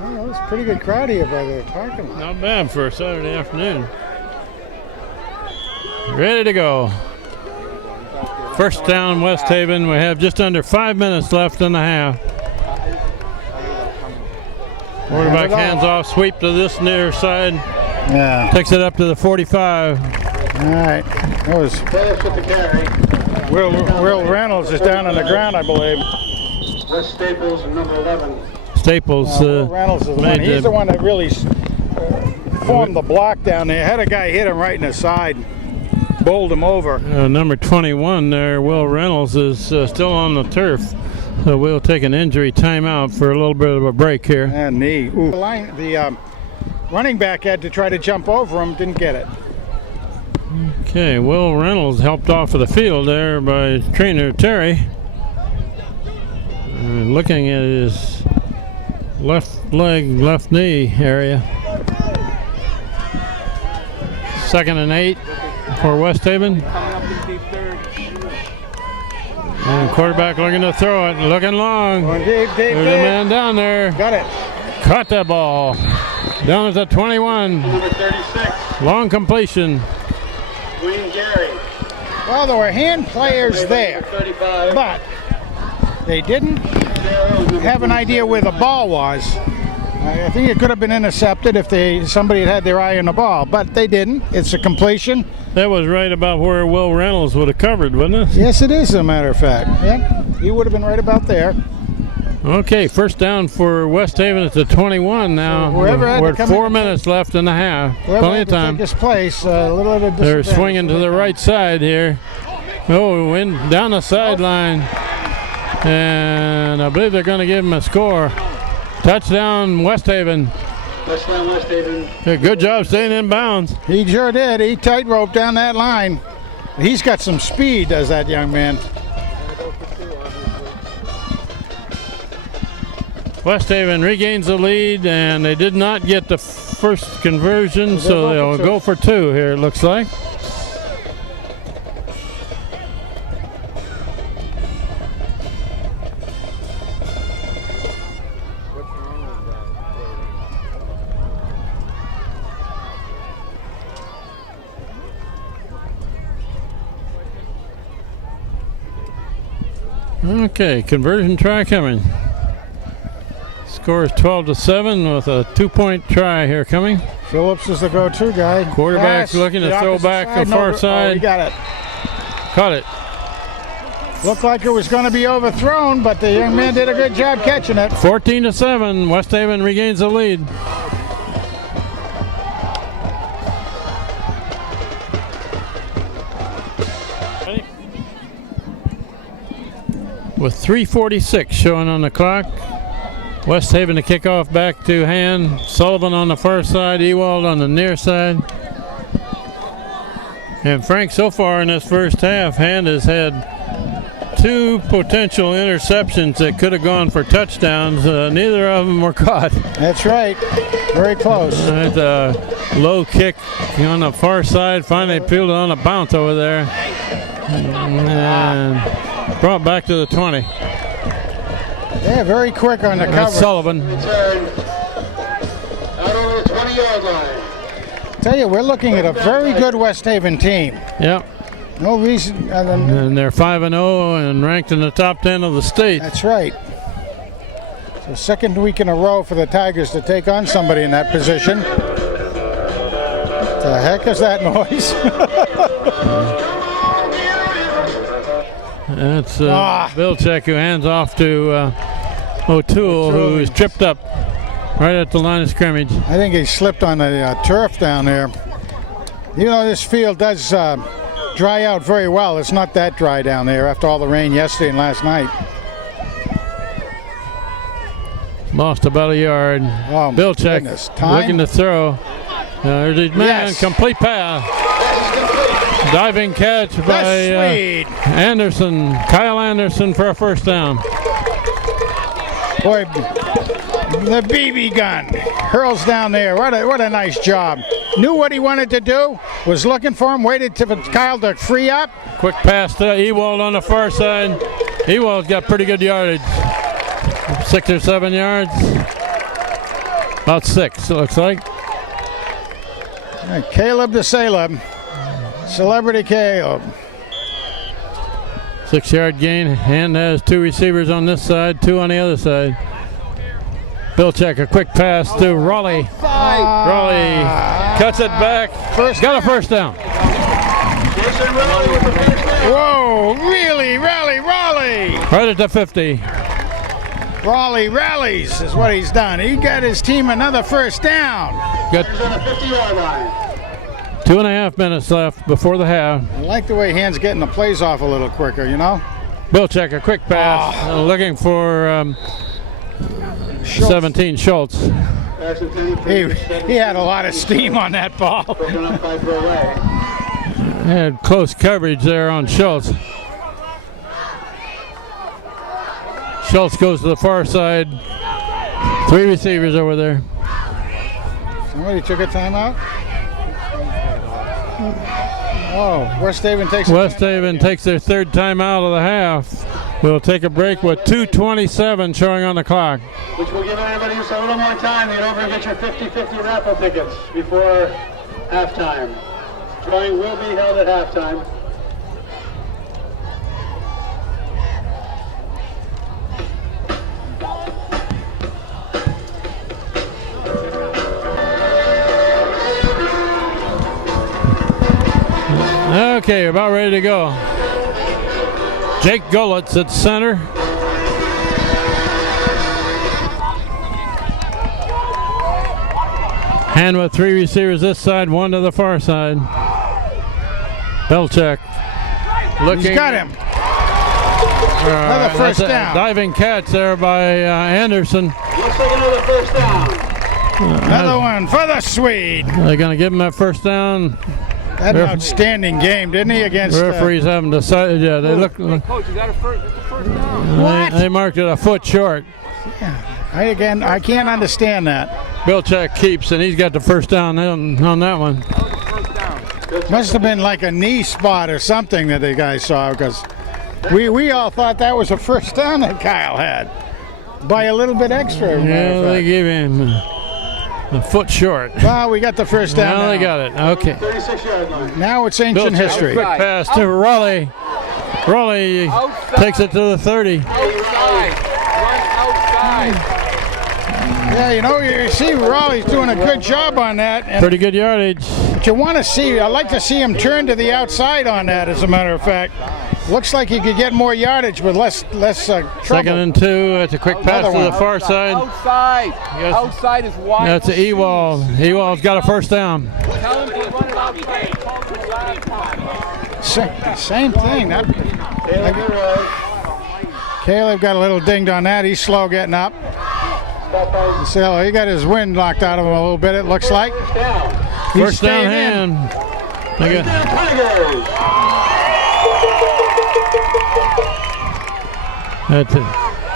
Oh, it's a pretty good crowd here by the parking lot. Not bad for a Saturday afternoon. Ready to go. First down West Haven. We have just under 5 minutes left in the half. Quarterback hands off, sweep to this near side, Yeah. takes it up to the 45. All right. That was Phillips with the carry. Will Reynolds is down on the ground, I believe. Wes Staples and number 11. Staples Will Reynolds is the one. made He's the one that really formed the block down there. Had a guy hit him right in the side, bowled him over. Number 21 there, Will Reynolds, is still on the turf. So we'll take an injury timeout for a little bit of a break here. And knee. Ooh. The running back had to try to jump over him, didn't get it. Okay, Will Reynolds helped off of the field there by trainer Terry. Looking at his left leg, left knee area. 2nd and 8 for West Haven. Coming up in deep third. And quarterback looking to throw it, looking long. Going deep, There's a man down there. Got it. Caught that ball. Down at the 21. Number 36, Long completion. Wayne Gary. Well, there were hand players there, 35, but they didn't have an idea where the ball was. I think it could have been intercepted if somebody had their eye on the ball, but they didn't. It's a completion. That was right about where Will Reynolds would have covered, wasn't it? Yes, it is, as a matter of fact. Yeah, he would have been right about there. Okay, first down for West Haven at the 21 now. So whoever had to We're at come 4 in- minutes left in the half. Whoever Plenty had of to time. take his place, a little bit of They're disadvantage. swinging to the right side here. Oh, down the sideline. And I believe they're going to give him a score. Touchdown, West Haven. Touchdown, West Haven. Good job staying in bounds. He sure did. He tightrope down that line. He's got some speed, does that young man. West Haven regains the lead, and they did not get the first conversion, so they'll go for 2 here, it looks like. Okay, conversion try coming. Score is 12-7 with a 2-point try here coming. Phillips is the go-to guy. Quarterback's looking to throw back the far side. He got it. Caught it. Looked like it was going to be overthrown, but the young man did a good job catching it. 14-7. West Haven regains the lead. With 3:46 showing on the clock. West Haven to kick off back to Hand. Sullivan on the far side, Ewald on the near side. And Frank, so far in this first half, Hand has had 2 potential interceptions that could have gone for touchdowns. Neither of them were caught. That's right. Very close. It's a low kick on the far side. Finally peeled it on a bounce over there. And brought back to the 20. Yeah, very quick on the That's cover. Sullivan. Return. Out over the 20-yard line. Tell you, we're looking at a very good West Haven team. Yep. No reason other than And they're 5-0 and ranked in the top 10 of the state. that's right. So second week in a row for the Tigers to take on somebody in that position. The heck is that noise? That's Vilcek, who hands off to O'Toole, who is tripped up right at the line of scrimmage. I think he slipped on the turf down there. You know, this field does dry out very well. It's not that dry down there after all the rain yesterday and last night. Lost about a yard. Oh, my Vilcek goodness. Time? looking to throw. There's his man, Yes. complete pass. Diving catch by That's Swede. Anderson, Kyle Anderson for a first down. Boy, the BB gun hurls down there. What a nice job. Knew what he wanted to do, was looking for him, waited for Kyle to free up. Quick pass to Ewald on the far side. Ewald's got pretty good yardage. 6 or 7 yards. About 6, it looks like. And Caleb to Salem. Celebrity Caleb. 6-yard gain. Hand has 2 receivers on this side, 2 on the other side. Vilcek, a quick pass to Raleigh. Raleigh cuts it back. Got a first down. Whoa, really, Raleigh. Right at the 50. Raleigh rallies is what he's done. He got his team another first down. Got He's on the 50-yard line. 2.5 minutes left before the half. I like the way Hand's getting the plays off a little quicker, you know? Bilchek, a quick pass, looking for 17 Schultz. He had a lot of steam on that ball. Broken up by Burley. Had close coverage there on Schultz. Schultz goes to the far side. 3 receivers over there. Somebody took a timeout? Oh, West Haven takes West Haven takes their 3rd timeout of the half. We'll take a break with 2:27 showing on the clock. Which will give everybody just a little more time to get over and get your 50-50 raffle tickets before halftime. Drawing will be held at halftime. Okay, about ready to go. Jake Gullitz at center. Hand with 3 receivers this side, 1 to the far side. Belchek looking. He's got him. Another first that's a down. diving catch there by Anderson. Looks like another first down. Another one for the Swede. They're going to give him that first down. Had an outstanding game, didn't he, against... Referees haven't decided yet. They look. Coach, you got a first down. What? They marked it a foot short. I can't understand that. Bilchek keeps, and he's got the first down on that one. Must have been like a knee spot or something that the guy saw, because we all thought that was a first down that Kyle had. By a little bit extra. as a matter Yeah, of they fact. gave him a foot short. Well, we got the first down. Now they now. got it. Okay. 36-yard line. Now it's ancient Bilchek, history. quick pass to Raleigh. Raleigh takes it to the 30. Outside. Run outside. Yeah, you see Raleigh's doing a good job on that. And Pretty good yardage. but you want to see, I like to see him turn to the outside on that, as a matter of fact. Looks like he could get more yardage with less trouble. 2nd and 2. It's a quick pass to the far side. Outside. Yes. Outside is wide. That's Ewald. Ewald's got a first down. Tell him to run it outside. Same thing. Caleb got a little dinged on that. He's slow getting up. So he got his wind locked out of him a little bit, it looks like. He's First down staying in. Hand. They got-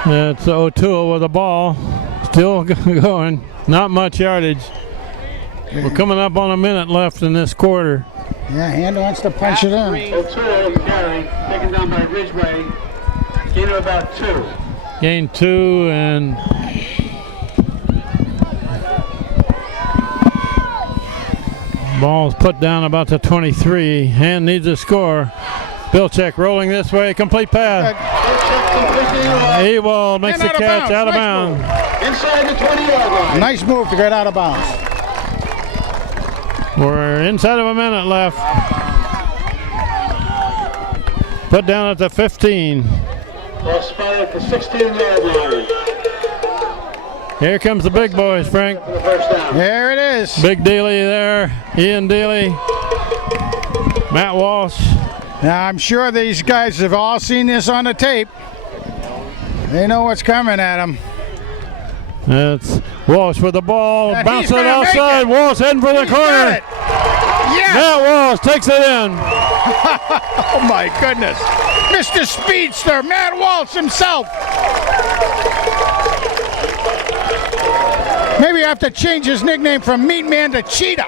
That's O'Toole with the ball. Still going. Not much yardage. We're coming up on a minute left in this quarter. Yeah, Hand wants to punch it in. O'Toole carry, taken down by Ridgeway. Gain of about 2. Gain 2 and ball's put down about the 23. Hand needs a score. Bilchek rolling this way, complete pass. Ewald makes the And catch out of Nice bounds. Inside the 20-yard line. Nice move to get out of bounds. We're inside of a minute left. Put down at the 15. Ball spotted at the 16-yard line. Here comes the big boys, Frank. For the first down. There it is. Big Dealey there. Ian Dealey. Matt Walsh. Now, I'm sure these guys have all seen this on the tape. They know what's coming at them. That's Walsh with the ball. And Bounce he's it gonna make outside. it. Walsh heading for the Got corner. it. Yes! Matt Walsh takes it in. Oh my goodness. Mr. Speedster, Matt Walsh himself. Maybe I have to change his nickname from Meat Man to Cheetah.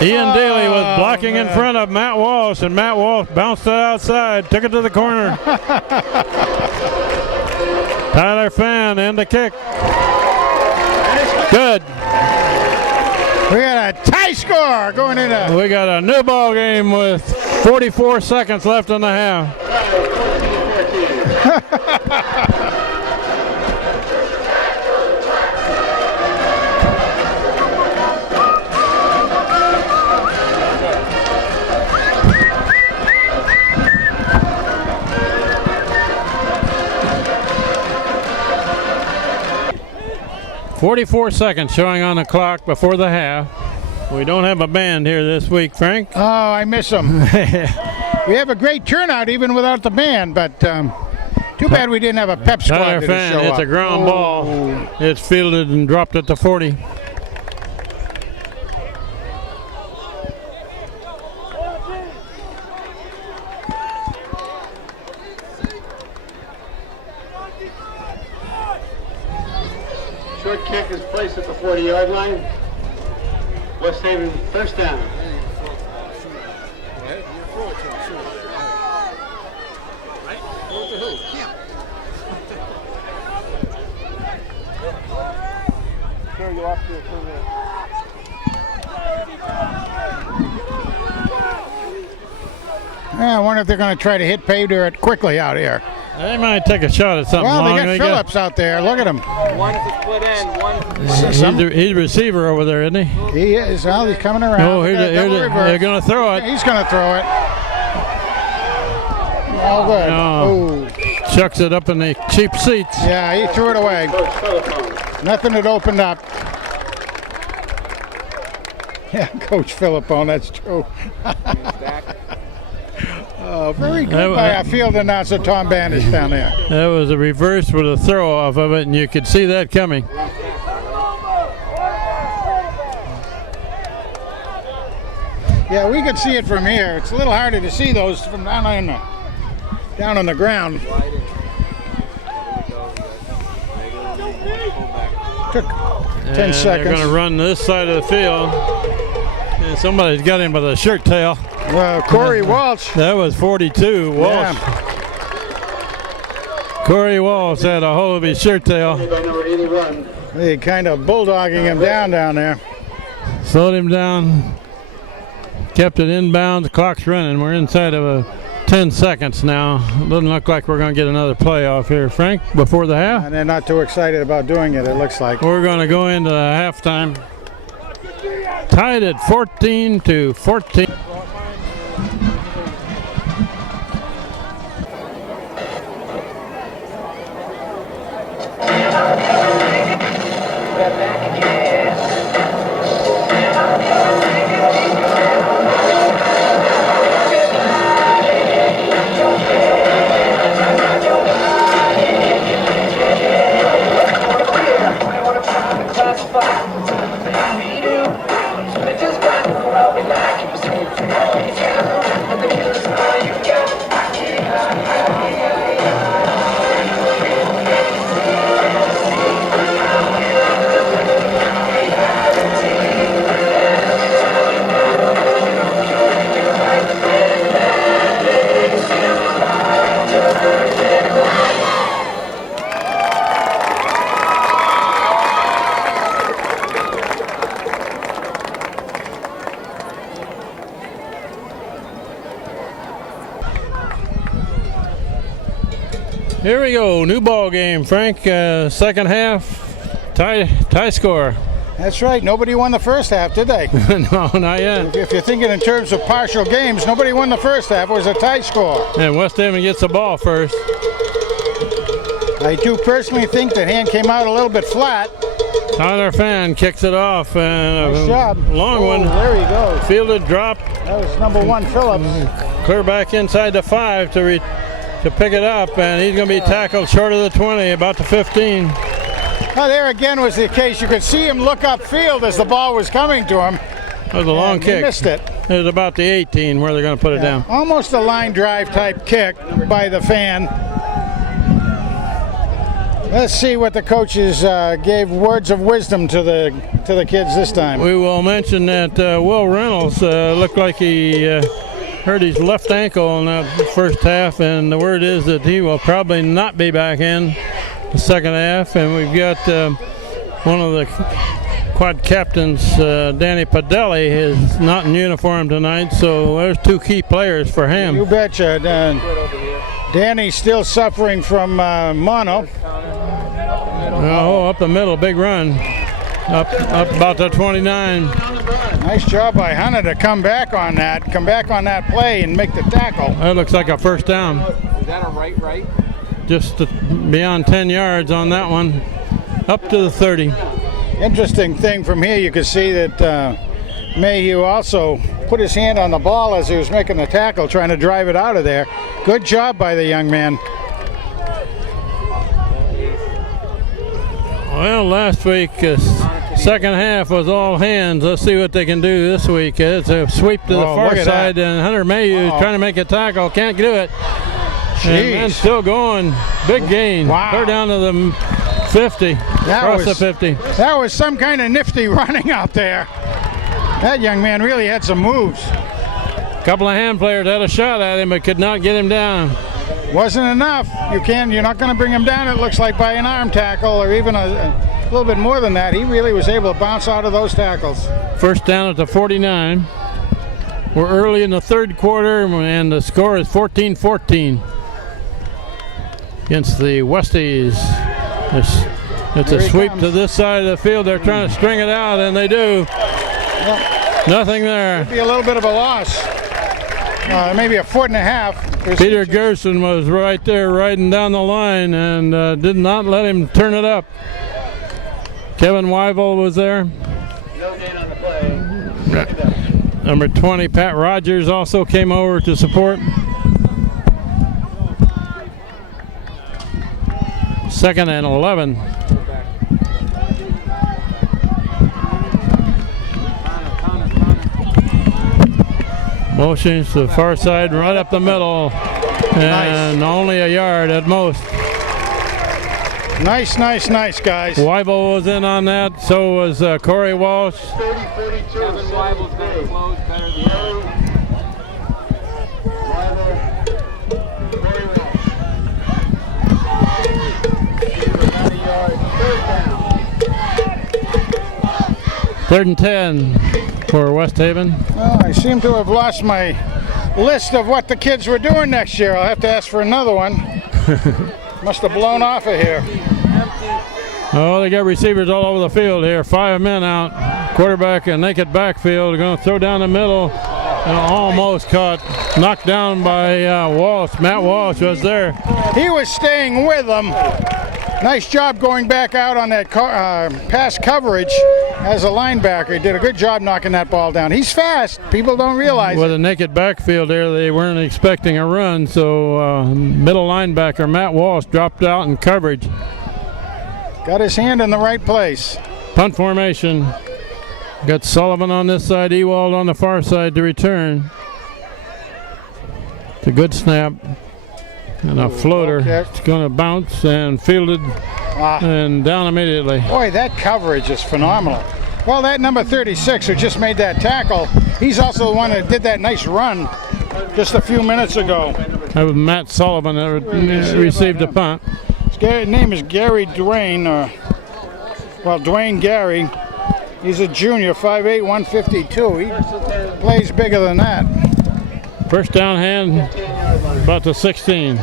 Ian Daly was blocking in front of Matt Walsh, and Matt Walsh bounced it outside, took it to the corner. Tyler Fan and the kick. Good. We got a tie score going into. We got a new ball game with 44 seconds left in the half. 44 seconds showing on the clock before the half. We don't have a band here this week, Frank. Oh, I miss them. We have a great turnout even without the band, but too bad we didn't have a pep squad Tyler to Fan, show it's up. a ground ball. It's fielded and dropped at the 40. Short kick is placed at the 40-yard line. West Haven first down. I wonder if they're going to try to hit pay dirt quickly out here. They might take a shot at something Well, long. they got Phillips out there. Look at him. One to split end, one. He's a receiver over there, isn't he? He is. Well, he's coming around. Oh, they're going to throw it. He's going to throw it. All good. Oh. Chucks it up in the cheap seats. Yeah, he threw it away. Coach Philippone. Nothing had opened up. Yeah, Coach Philippone, that's true. Oh, very good by our field announcer, Tom Banish, down there. That was a reverse with a throw off of it, and you could see that coming. Yeah, we could see it from here. It's a little harder to see those from down on the ground. Took 10 seconds. They're going to run this side of the field. And somebody's got him by the shirt tail. Well, Corey Walsh. That was 42. Walsh. Yeah. Corey Walsh had a hold of his shirt tail. By number 81. They kind of bulldogging him down there. Slowed him down. Kept it inbound. The clock's running. We're inside of 10 seconds now. Doesn't look like we're going to get another playoff here, Frank, before the half. And they're not too excited about doing it looks like. We're going to go into halftime. Tied at 14-14. Here we go, new ball game, Frank. Second half, tie score. That's right. Nobody won the first half, did they? No, not yet. If you're thinking in terms of partial games, nobody won the first half. It was a tie score. And West Haven gets the ball first. I do personally think that Hand came out a little bit flat. Tyler Fan kicks it off, and Nice a job. long one. There he goes. Fielded, dropped, That was number 1, Phillips. clear back inside the 5 to pick it up, and he's going to be tackled short of the 20, about the 15. Well, there again was the case. You could see him look upfield as the ball was coming to him. That was a long And kick. He missed it. It was about the 18 where they're going to put it down. Almost a line drive type kick by the Fan. Let's see what the coaches gave words of wisdom to the kids this time. We will mention that Will Reynolds looked like he hurt his left ankle in that first half, and the word is that he will probably not be back in the second half. And we've got one of the quad captains, Danny Padelli, is not in uniform tonight, so there's 2 key players for him. You betcha. Danny's still suffering from mono. Oh, up the middle, big run. Up about the 29. Nice job by Hunter to come back on that play and make the tackle. That looks like a first down. Is that a right? Just beyond 10 yards on that one. Up to the 30. Interesting thing from here, you can see that Mayhew also put his hand on the ball as he was making the tackle, trying to drive it out of there. Good job by the young man. Well, last week, second half was all hands. Let's see what they can do this week. It's a sweep to the far side, and Hunter Mayhew is trying to make a tackle. Can't do it. And man, still going. Big gain. Wow. Clear down to the 50. Across the 50. That was some kind of nifty running out there. That young man really had some moves. A couple of hand players had a shot at him, but could not get him down. Wasn't enough. You're not going to bring him down, it looks like, by an arm tackle or even a little bit more than that. He really was able to bounce out of those tackles. First down at the 49. We're early in the third quarter, and the score is 14-14 against the Westies. It's a sweep to this side of the field. They're trying to string it out, and they do. Yep. Nothing there. Could be a little bit of a loss. Maybe a foot and a half. Peter Gerson was right there riding down the line and did not let him turn it up. Kevin Wyville was there. No gain on the play. Number 20, Pat Rogers, also came over to support. Second and 11. Motions to the far side, right up the middle, and only a yard at most. Nice, guys. Wyville was in on that, so was Corey Walsh. 30-42. Kevin Weibel's got to close better than that. 3rd and 10 for West Haven. Well, I seem to have lost my list of what the kids were doing next year. I'll have to ask for another one. Must have blown off of here. Oh, they got receivers all over the field here. 5 men out. Quarterback a naked backfield. They're going to throw down the middle. Almost caught. Knocked down by Walsh. Matt Walsh was there. He was staying with them. Nice job going back out on that pass coverage as a linebacker. He did a good job knocking that ball down. He's fast. People don't realize With it. a naked backfield there, they weren't expecting a run, so middle linebacker Matt Walsh dropped out in coverage. Got his hand in the right place. Punt formation. Got Sullivan on this side, Ewald on the far side to return. It's a good snap. And a floater. It's going to bounce and fielded and down immediately. Boy, that coverage is phenomenal. Well, that number 36 who just made that tackle, he's also the one that did that nice run just a few minutes ago. That was Matt Sullivan that received the punt. His name is Gary Dwayne, Dwayne Gary. He's a junior, 5'8", 152. He plays bigger than that. First down hand, about the 16.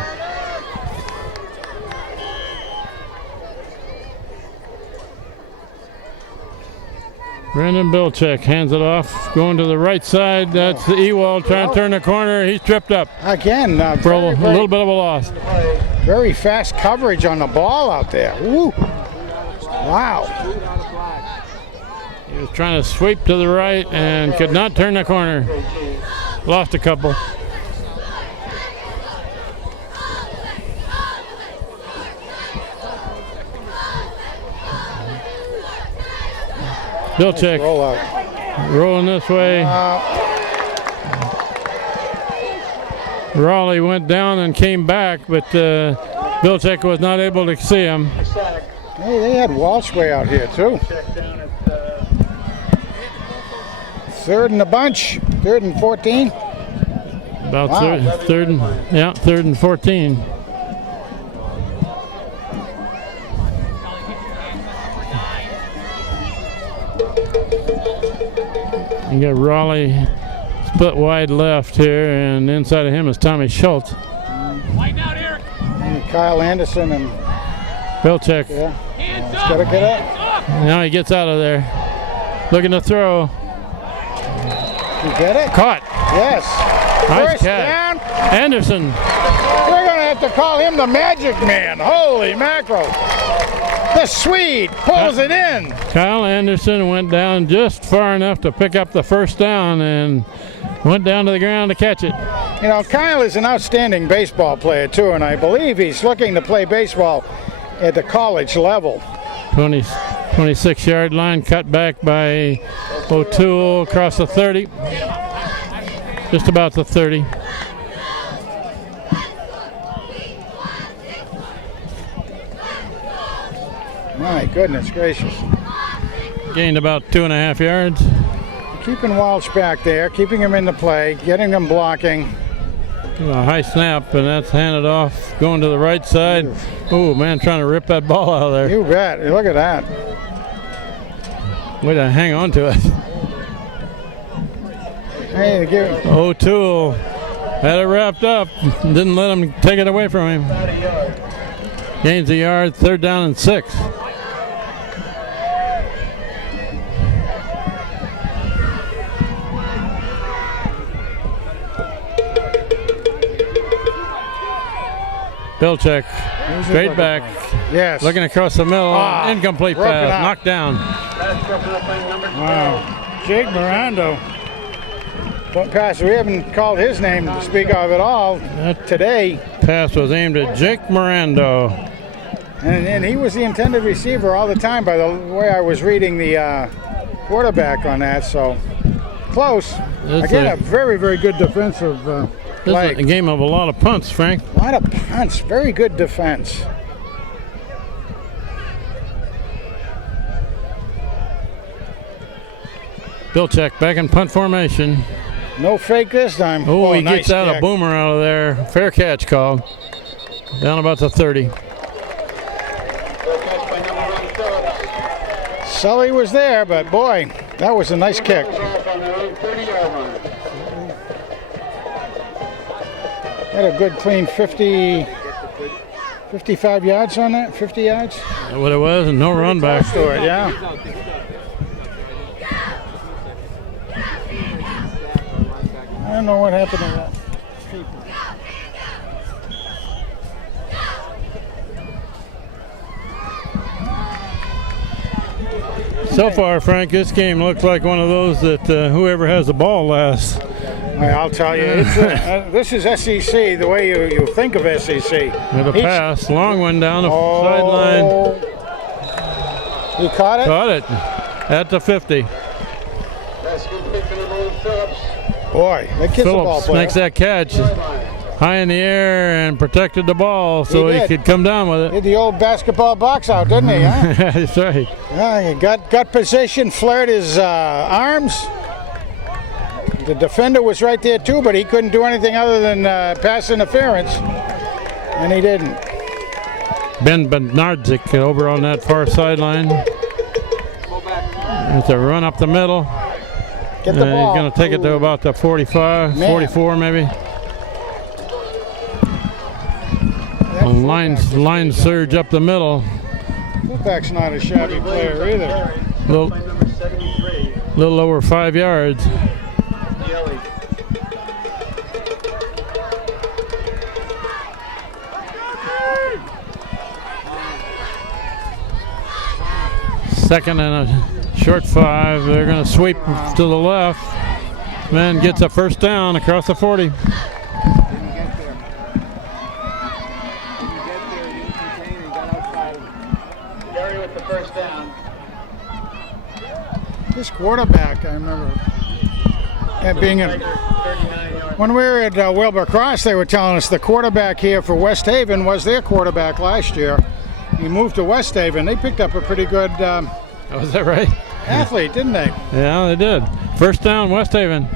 Brandon Bilchek hands it off, going to the right side. That's Ewald trying to turn the corner. He's tripped up. Again, For a little bit of a loss. Very fast coverage on the ball out there. Woo. Wow. He was trying to sweep to the right and could not turn the corner. Lost a couple. Bilchek rolling this way. Raleigh went down and came back, but Bilchek was not able to see him. Hey, they had Walsh way out here too. Third in the bunch, 3rd and 14. About third and 14. You got Raleigh split wide left here, and inside of him is Tommy Schultz. And Kyle Anderson and Bilchek. yeah. He's got to get up. Now he gets out of there. Looking to throw. You get it? Caught. Yes. Nice First catch. down. Anderson. We're going to have to call him the Magic Man. Holy mackerel. The Swede pulls it in. Kyle Anderson went down just far enough to pick up the first down and went down to the ground to catch it. You know, Kyle is an outstanding baseball player too, and I believe he's looking to play baseball at the college level. 26-yard line, cut back by O'Toole across the 30. Just about the 30. My goodness gracious. Gained about 2.5 yards. Keeping Walsh back there, keeping him in the play, getting him blocking. A high snap, and that's handed off, going to the right side. Oh, man, trying to rip that ball out of there. You bet. Look at that. Way to hang on to it. Hey, give O'Toole had it wrapped up. Didn't let him take it away from him. Gains a yard, 3rd down and 6. Bilchek, straight back, yes. looking across the middle, incomplete pass, knocked down. Wow. Jake Mirando. What pass? We haven't called his name to speak of at all today. Pass was aimed at Jake Mirando. And he was the intended receiver all the time by the way I was reading the quarterback on that, so close. Again, a very, very good defensive play. This is a game of a lot of punts, Frank. A lot of punts, very good defense. Bilchek back in punt formation. No fake this time. Oh, he nice gets out kick. a boomer out of there. Fair catch called. Down about the 30. Sully was there, but boy, that was a nice kick. Had a good clean 55 yards on that, 50 yards. That's what it was, and no run back. To it, yeah. I don't know what happened to that. So far, Frank, this game looks like one of those that whoever has the ball last. I'll tell you, this is SEC, the way you think of SEC. With a pass, long one down the sideline. He caught it? Caught it at the 50. Boy, that kid's a ball Phillips player. makes that catch high in the air and protected the ball so he could come down with it. Did the old basketball box out, didn't he? Huh? That's right. Yeah, he got position, flared his arms. The defender was right there too, but he couldn't do anything other than pass interference, and he didn't. Ben Bednarczyk over on that far sideline. It's a run up the middle. Get the ball. He's going to take it to about the 45, 44 maybe. Line surge up the middle. Fullback's not a shabby player either. Little over 5 yards. Second and a short 5. They're going to sweep to the left. Man gets a first down across the 40. This quarterback, I remember being when we were at Wilbur Cross, they were telling us the quarterback here for West Haven was their quarterback last year. He moved to West Haven. They picked up a pretty good Was that right? athlete, didn't they? Yeah, they did. First down, West Haven.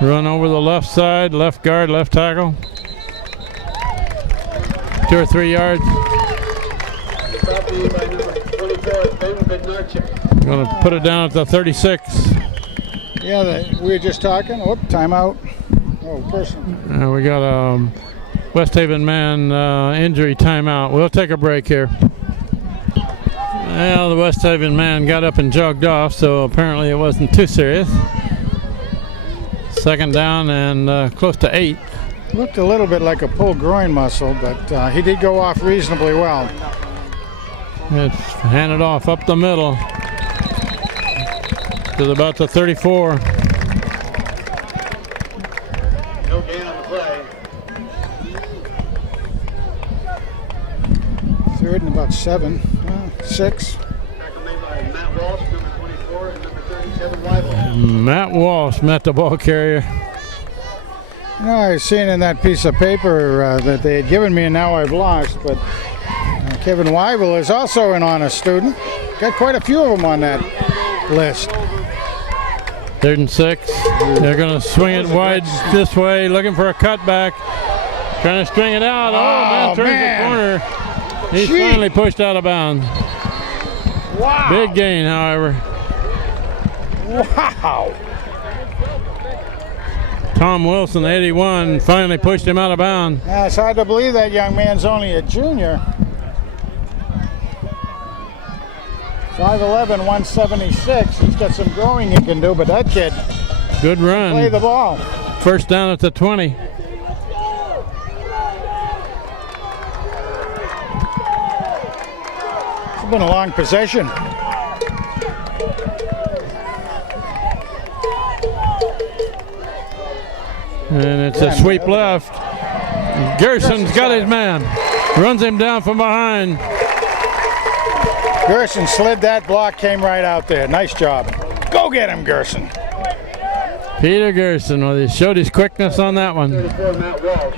Run over the left side, left guard, left tackle. 2 or 3 yards. Going to put it down at the 36. Yeah, we were just talking. Oh, timeout. Oh, person. We got a West Haven man injury timeout. We'll take a break here. Well, the West Haven man got up and jogged off, so apparently it wasn't too serious. Second down and close to 8. Looked a little bit like a pulled groin muscle, but he did go off reasonably well. It's handed off up the middle to about the 34. No gain on the play. Third and about 7, 6. Tackle made by Matt Walsh, number 24, and number 37, Weibel. Matt Walsh met the ball carrier. You know, I was seeing in that piece of paper that they had given me, and now I've lost, but Kevin Weibel is also an honest student. Got quite a few of them on that list. 3rd and 6. They're going to swing it wide this way, looking for a cutback. Trying to string it out. Oh, man, turns the corner. He's finally pushed out of bounds. Wow. Big gain, however. Wow. Tom Wilson, 81, finally pushed him out of bounds. Yeah, it's hard to believe that young man's only a junior. 5'11", 176. He's got some growing he can do, but that kid Good run. play the ball. First down at the 20. It's been a long possession. And it's a sweep left. Gerson's got his man. Runs him down from behind. Gerson slid that block, came right out there. Nice job. Go get him, Gerson. Peter Gerson, well, he showed his quickness on that one. 34, Matt Walsh.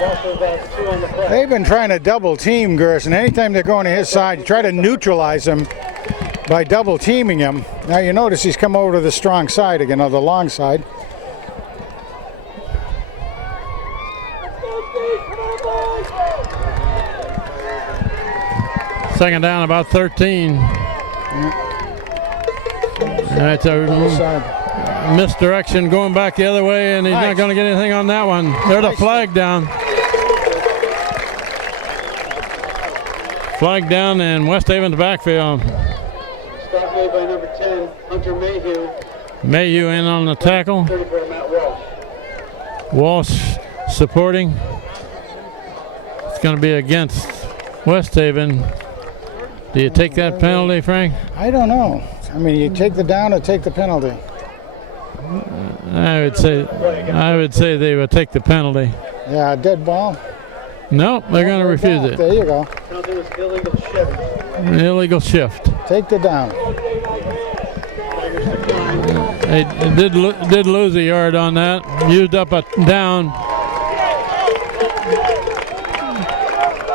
Walsh was about 2 on the play. They've been trying to double team Gerson. Anytime they're going to his side, you try to neutralize him by double teaming him. Now you notice he's come over to the strong side again, or the long side. Second down, about 13. That's a misdirection going back the other way, and he's not going to get anything on that one. There's a flag down. Flag down in West Haven's backfield. Stop made by number 10, Hunter Mayhew. Mayhew in on the tackle. 34, Matt Walsh. Walsh supporting. It's going to be against West Haven. Do you take that penalty, Frank? I don't know. I mean, you take the down or take the penalty. I would say they would take the penalty. Yeah, dead ball. No, they're going to refuse it. There you go. Penalty was illegal shift. Illegal shift. Take the down. They did lose a yard on that. Used up a down.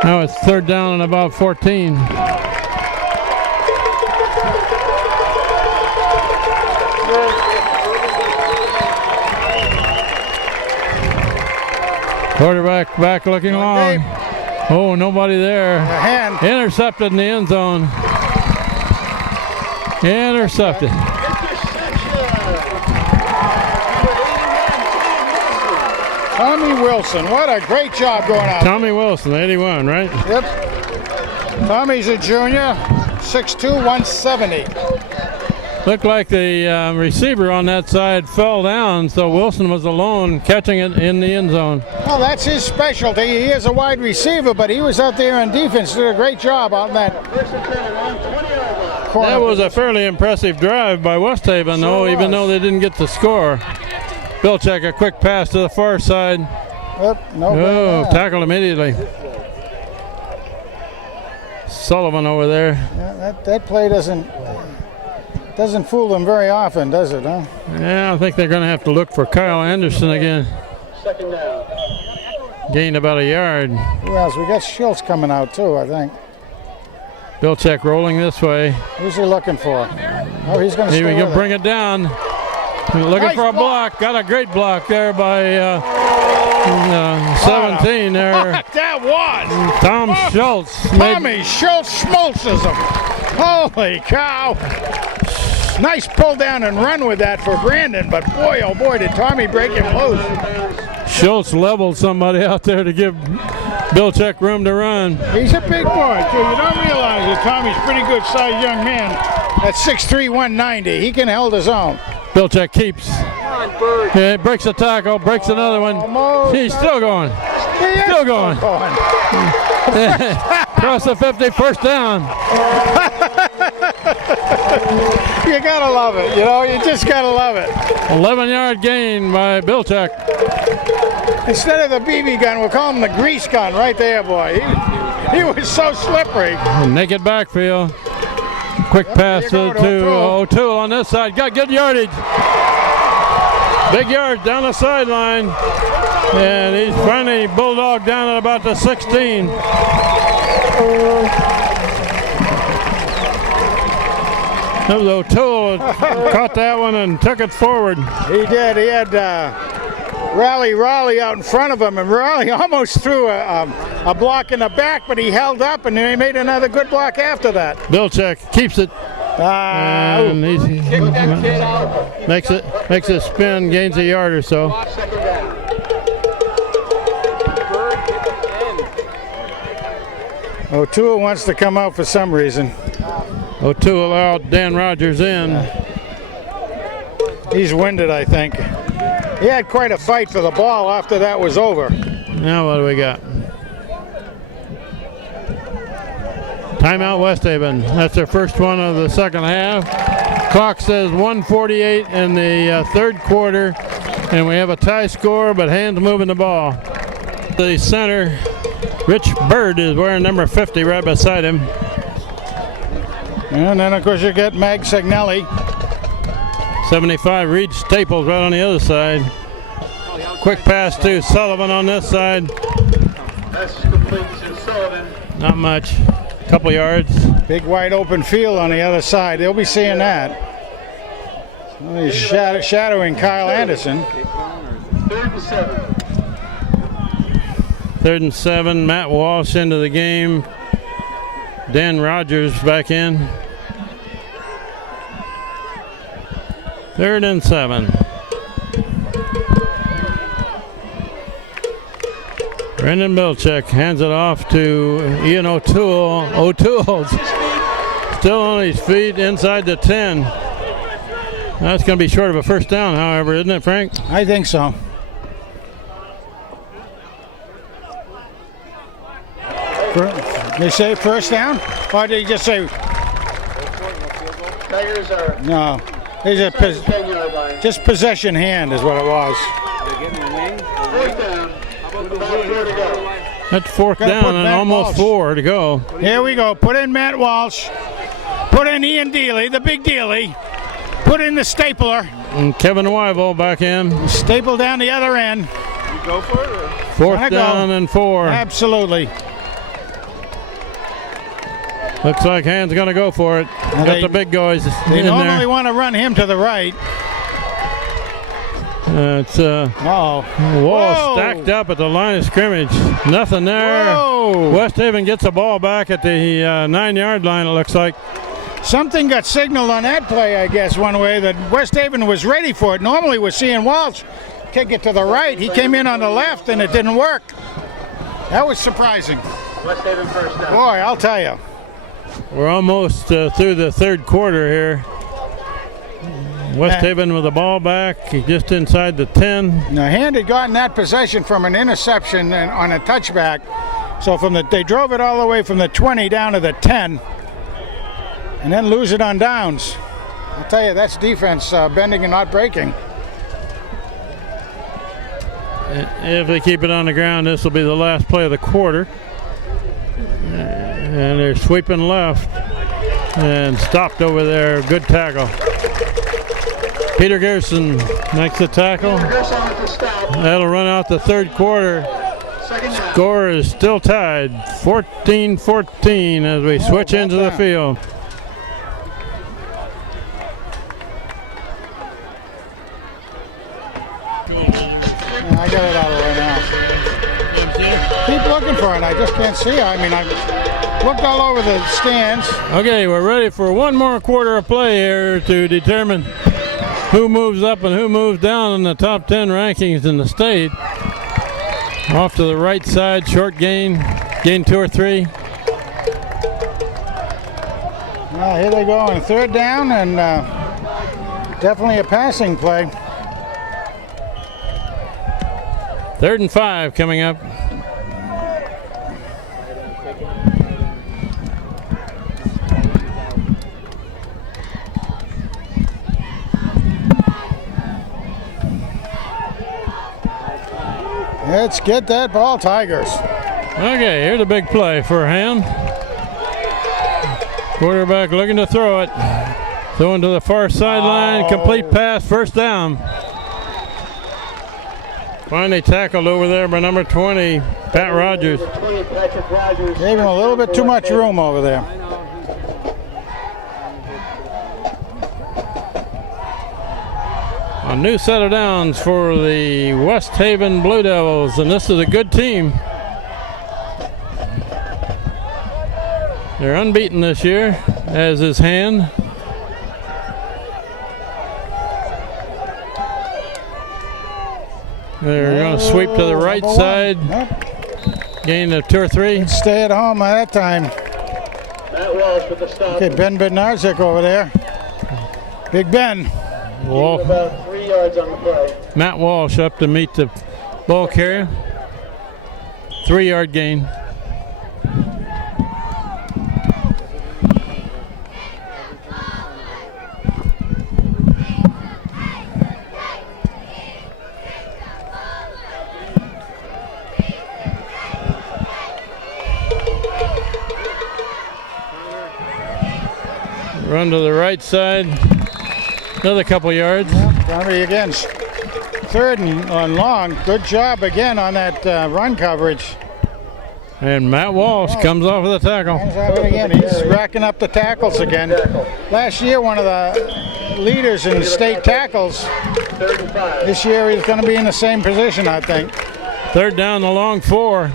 Now it's 3rd down and about 14. Quarterback back looking long. Oh, nobody there. Hand. Intercepted in the end zone. Intercepted. Tommy Wilson, what a great job going out. Tommy Wilson, 81, right? Yep. Tommy's a junior, 6'2", 170. Looked like the receiver on that side fell down, so Wilson was alone catching it in the end zone. Well, that's his specialty. He is a wide receiver, but he was out there on defense, did a great job out in that corner. That was a fairly impressive drive by West Haven, though, even though they didn't get the score. Bilczek, a quick pass to the far side. Yep, Tackled immediately. Sullivan over there. Yeah, that play doesn't fool them very often, does it, huh? Yeah, I think they're going to have to look for Kyle Anderson again. Second down. Gained about a yard. Who else? We got Schultz coming out too, I think. Bilczek rolling this way. Who's he looking for? Oh, he's going to stay He with can bring it down. Looking for a block. Got a great block there by 17 there. That was! Tom Schultz. Tommy Schultz schmoltzes him. Holy cow. Nice pull down and run with that for Brandon, but boy, oh boy, did Tommy break him loose. Schultz leveled somebody out there to give Bilczek room to run. He's a big boy, too. You don't realize that Tommy's a pretty good sized young man at 6'3", 190. He can hold his own. Bilczek keeps. Okay, breaks a tackle, breaks another one. He's still going. Still going. Across the 50, first down. You gotta love it, you know, you just gotta love it. 11-yard gain by Bilchek. Instead of the BB gun, we'll call him the grease gun right there, boy. He was so slippery. Naked backfield. Quick pass to O'Toole on this side. Got good yardage. Big yard down the sideline. And he's finally bulldogged down at about the 16. That was O'Toole caught that one and took it forward. He did. He had Raleigh out in front of him, and Raleigh almost threw a block in the back, but he held up, and then he made another good block after that. Bilchek keeps it. And he makes it spin, gains a yard or so. O'Toole wants to come out for some reason. O'Toole allowed Dan Rogers in. He's winded, I think. He had quite a fight for the ball after that was over. Now what do we got? Timeout West Haven. That's their first one of the second half. Clock says 1:48 in the third quarter, and we have a tie score, but Hand's moving the ball. The center, Rich Bird, is wearing number 50 right beside him. And then, of course, you get Mag Signelli. 75, Reed Staples right on the other side. Quick pass to Sullivan on this side. That's complete to Sullivan. Not much. Couple yards. Big wide open field on the other side. They'll be seeing that. Well, he's shadowing Kyle Anderson. 3rd and 7. 3rd and 7. Matt Walsh into the game. Dan Rogers back in. 3rd and 7. Brendan Bilchek hands it off to Ian O'Toole. O'Toole's still on his feet inside the 10. That's going to be short of a first down, however, isn't it, Frank? I think so. They say first down? Or did he just say? Tigers are No. They just possession hand is what it was. fourth down. About 4 to go. That's fourth Gotta down put and Matt almost Walsh. 4 to go. Here we go. Put in Matt Walsh. Put in Ian Dealey, the big Dealey. Put in the stapler. And Kevin Wyville back in. Staple down the other end. You go for it? Or? Fourth Wanna go. down and 4. Absolutely. Looks like Hand's going to go for it. Got the big guys They in normally there. want to run him to the right. It's Oh. Wall Whoa. stacked up at the line of scrimmage. Nothing there. Whoa. West Haven gets the ball back at the 9-yard line, it looks like. Something got signaled on that play, I guess, one way, that West Haven was ready for it. Normally we're seeing Walsh kick it to the right. He came in on the left and it didn't work. That was surprising. West Haven first down. Boy, I'll tell you. We're almost through the third quarter here. West Haven with the ball back, just inside the 10. Now, Hand had gotten that possession from an interception and on a touchback. So they drove it all the way from the 20 down to the 10 and then lose it on downs. I'll tell you, that's defense bending and not breaking. If they keep it on the ground, this will be the last play of the quarter. And they're sweeping left and stopped over there. Good tackle. Peter Gerson makes the tackle. That'll run out the third quarter. Score is still tied, 14-14 as we switch into the field. I got it out of the way now. Keep looking for it. I just can't see it. I mean, I looked all over the stands. Okay, we're ready for one more quarter of play here to determine who moves up and who moves down in the top 10 rankings in the state. Off to the right side, short gain 2 or 3. Well, here they go on third down, and definitely a passing play. 3rd and 5 coming up. Let's get that ball, Tigers. Okay, here's a big play for Hand. Quarterback looking to throw it. Throwing to the far sideline. Complete pass, first down. Finally tackled over there by number 20, Pat Rogers. Gave him a little bit too much room over there. A new set of downs for the West Haven Blue Devils, and this is a good team. They're unbeaten this year, as is Hand. They're going to sweep to the right side. Gain of 2 or 3. Stay at home at that time. Okay, Ben Bednarczyk over there. Big Ben. About 3 yards on the play. Matt Walsh up to meet the ball carrier. 3-yard gain. Run to the right side. Another couple yards. Gonna be again 3rd and long. Good job again on that run coverage. And Matt Walsh comes off of the tackle. Comes off it again. He's racking up the tackles again. Last year, one of the leaders in state tackles. This year, he's going to be in the same position, I think. 3rd down, the long 4.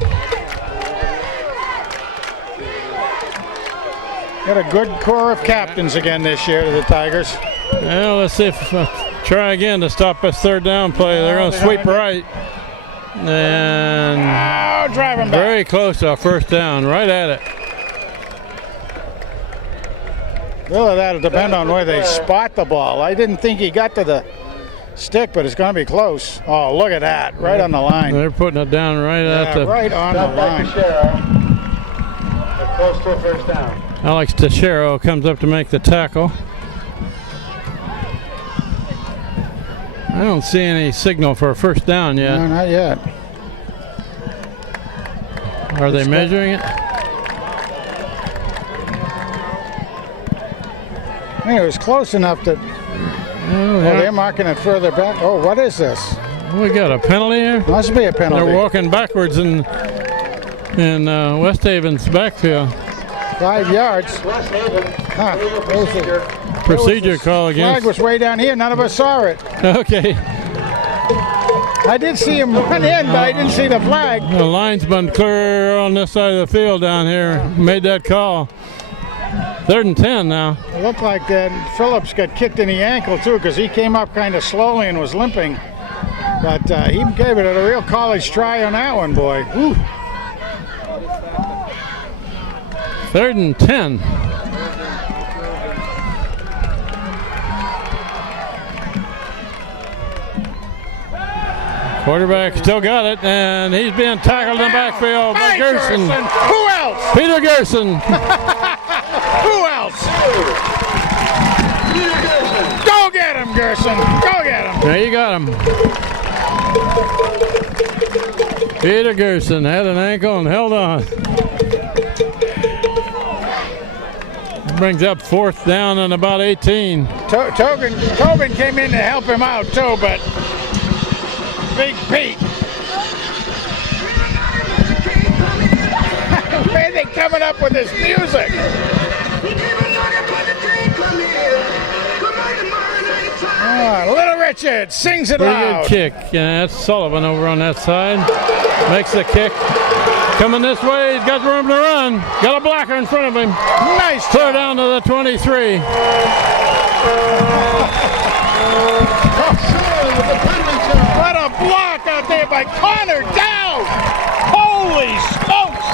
Got a good core of captains again this year to the Tigers. Well, let's see if try again to stop this 3rd down play. They're going to sweep right. And drive him back. Very close to a 1st down, right at it. Really, that'll depend on where they spot the ball. I didn't think he got to the stick, but it's going to be close. Oh, look at that, right on the line. They're putting it down right at the. Right on the line. Close to a 1st down. Alex Teixeira comes up to make the tackle. I don't see any signal for a 1st down yet. No, not yet. Are they measuring it? Hey, it was close enough that. Oh, they're marking it further back. Oh, what is this? We got a penalty here. Must be a penalty. They're walking backwards in West Haven's backfield. 5 yards. Huh. Procedure call against. Flag was way down here. None of us saw it. Okay. I did see him run in, but I didn't see the flag. The linesman clear on this side of the field down here made that call. 3rd and 10 now. It looked like that Phillips got kicked in the ankle too, because he came up kind of slowly and was limping. But he gave it a real college try on that one, boy. Woo. 3rd and 10. Quarterback still got it, and he's being tackled in the backfield by Gerson. Who else? Peter Gerson. Who else? Go get him, Gerson. Go get him. There you got him. Peter Gerson had an ankle and held on. Brings up 4th down and about 18. Tobin came in to help him out too, but Big Pete. Where are they coming up with this music? Little Richard sings it loud. Pretty good kick. Yeah, that's Sullivan over on that side. Makes the kick. Coming this way, he's got room to run. Got a blocker in front of him. Nice. Throw down to the 23. What a block out there by Connor Dowd. Holy smokes.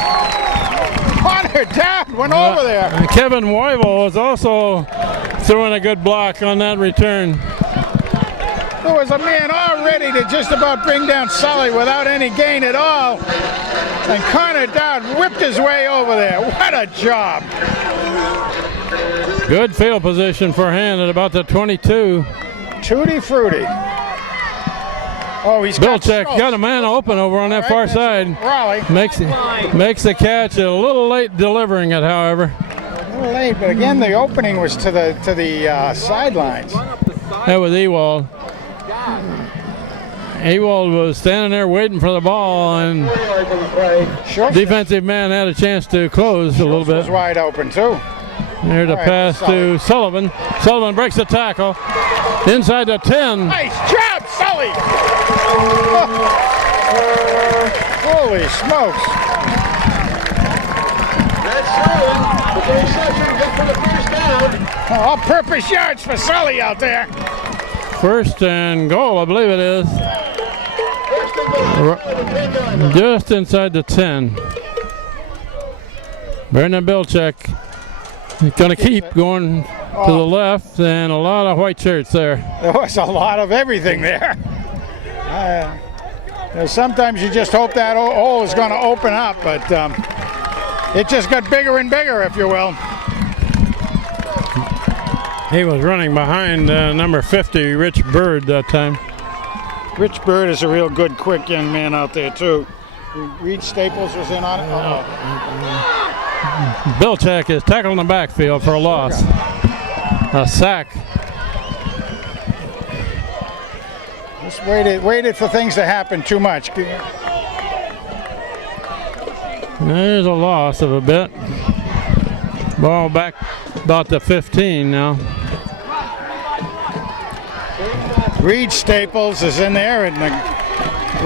Connor Dowd went over there. Kevin Weibel was also throwing a good block on that return. There was a man all ready to just about bring down Sully without any gain at all. And Connor Dowd whipped his way over there. What a job. Good field position for Hand at about the 22. Tutti frutti. Oh, he's got Bilchek got a man open over on that far side. Raleigh. Makes the catch. A little late delivering it, however. A little late, but again, the opening was to the sidelines. That was Ewald. Ewald was standing there waiting for the ball, and defensive man had a chance to close a little bit. Was wide open too. There's a pass to Sullivan. Sullivan breaks the tackle. Inside the 10. Nice job, Sully! Holy smokes. That's Sullivan. The reception good for the first down. All-purpose yards for Sully out there. First and goal, I believe it is. Just inside the 10. Brendan Bilchek going to keep going to the left, and a lot of white shirts there. There was a lot of everything there. Sometimes you just hope that hole is going to open up, but it just got bigger and bigger, if you will. He was running behind number 50, Rich Bird, that time. Rich Bird is a real good, quick young man out there, too. Reed Staples was in on it. Bilchek is tackled in the backfield for a loss. A sack. Just waited for things to happen too much. There's a loss of a bit. Ball back about the 15 now. Reed Staples is in there in the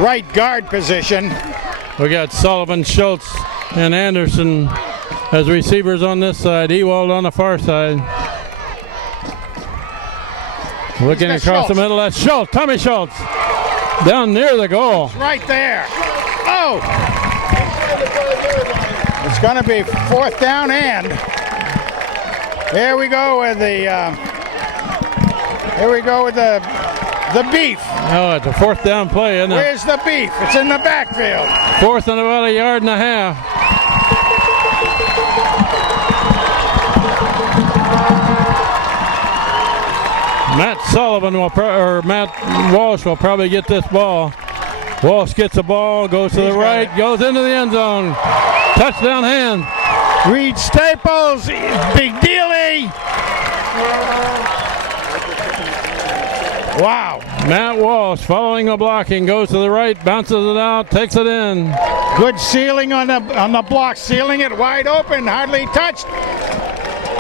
right guard position. We got Sullivan, Schultz, and Anderson as receivers on this side. Ewald on the far side. Looking across the middle, that's Schultz, Tommy Schultz. Down near the goal. It's right there. Oh! It's going to be fourth down and. There we go with the beef. Oh, it's a fourth down play, isn't it? Where's the beef? It's in the backfield. Fourth and about 1.5 yards. Matt Walsh will probably get this ball. Walsh gets the ball, goes to the right, goes into the end zone. Touchdown Hand. Reed Staples, big dealie. Wow. Matt Walsh following the blocking, goes to the right, bounces it out, takes it in. Good sealing on the block, sealing it wide open, hardly touched.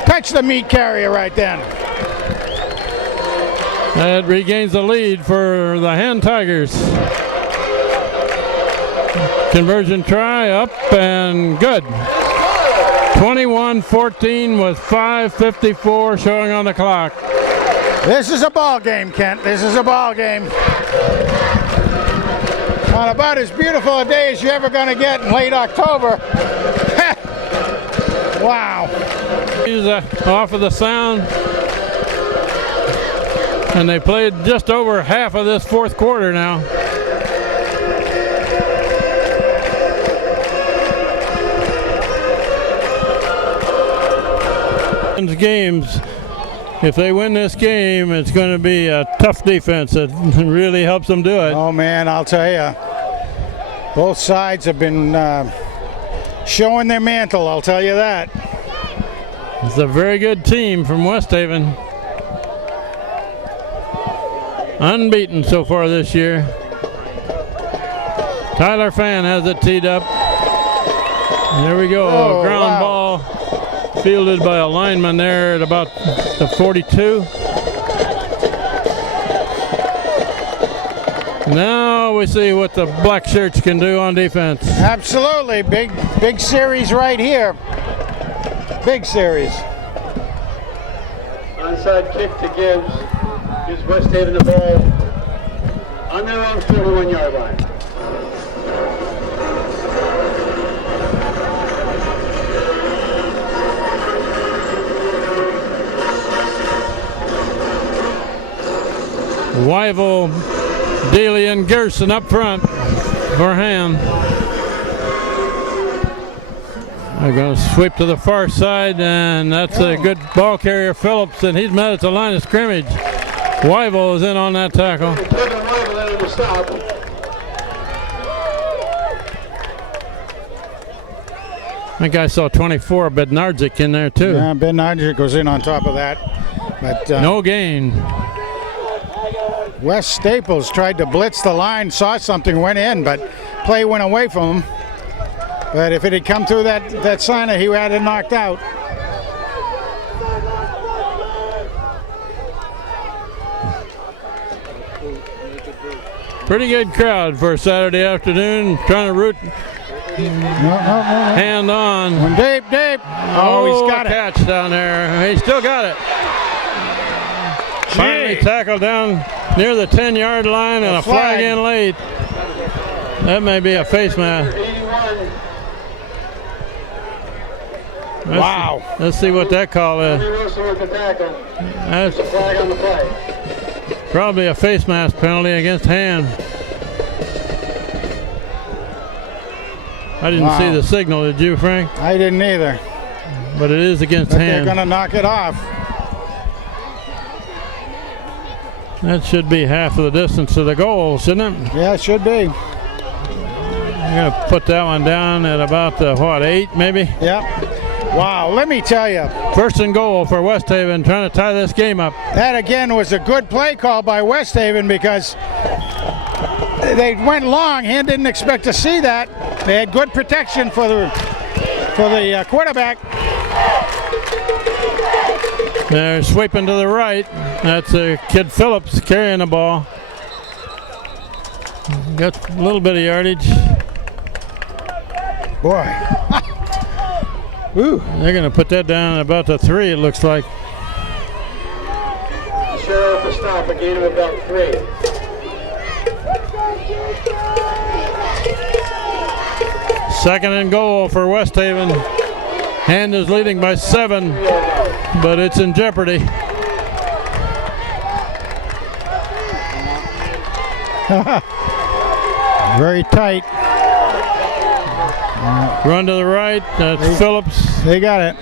Touched the meat carrier right then. That regains the lead for the Hand Tigers. Conversion try up and good. 21-14 with 5:54 showing on the clock. This is a ball game, Kent. This is a ball game. On about as beautiful a day as you're ever going to get in late October. Wow. He's off of the sound. And they played just over half of this fourth quarter now. Games, if they win this game, it's going to be a tough defense that really helps them do it. Oh man, I'll tell you, both sides have been showing their mantle, I'll tell you that. It's a very good team from West Haven. Unbeaten so far this year. Tyler Fan has it teed up. There we go, ground ball. Fielded by a lineman there at about the 42. Now we see what the black shirts can do on defense. Absolutely, big series right here. Big series. Onside kick to Gibbs. Gives West Haven the ball on their own 41-yard line. Wyville, Daly, and Gerson up front for Hand. They're going to sweep to the far side, and that's a good ball carrier, Phillips, and he's met at the line of scrimmage. Wyville is in on that tackle. I think I saw 24, Bednarczyk in there too. Yeah, Bednarczyk was in on top of that. But no gain. Wes Staples tried to blitz the line, saw something, went in, but play went away from him. But if it had come through that center, he had it knocked out. Pretty good crowd for a Saturday afternoon, trying to root Hand on. When Dave. Oh, he's got a catch down there. He still got it. Finally tackled down near the 10-yard line, and a flag in late. That may be a face mask. Wow. Let's see what that call is. That's probably a face mask penalty against Hand. I didn't see the signal, did you, Frank? I didn't either. But it is against Hand. Hand. They're going to knock it off. That should be half of the distance to the goal, shouldn't it? Yeah, it should be. I'm going to put that one down at about, 8 maybe? Yep. Wow, let me tell you. First and goal for West Haven, trying to tie this game up. That, again, was a good play call by West Haven because they went long. Hand didn't expect to see that. They had good protection for the quarterback. They're sweeping to the right. That's Kid Phillips carrying the ball. Got a little bit of yardage. Boy. Ooh. They're going to put that down at about the 3, it looks like. Sure off the stop, a gain of about 3. Second and goal for West Haven. Hand is leading by 7, but it's in jeopardy. Very tight. Run to the right. That's Phillips. They got it.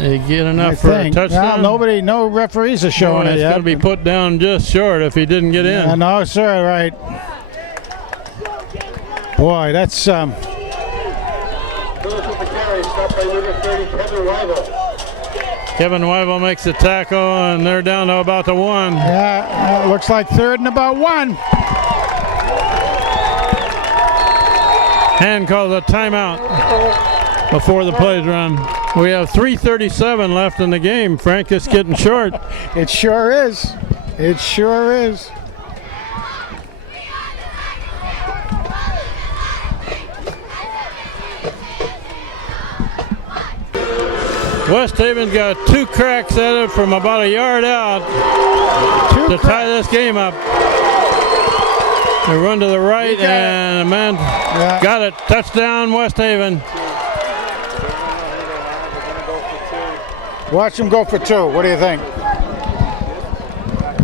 They get enough for a touchdown. Well, no referees are showing it yet. It's going to be put down just short if he didn't get in. No, sir, right. Boy, that's Kevin Wyville makes the tackle, and they're down to about the 1. Yeah, looks like 3rd and about 1. Hand calls a timeout before the play's run. We have 3:37 left in the game. Frank, it's getting short. It sure is. It sure is. West Haven's got 2 cracks at it from about a yard out to tie this game up. They run to the right, and a man got it. Touchdown, West Haven. Watch them go for 2. What do you think?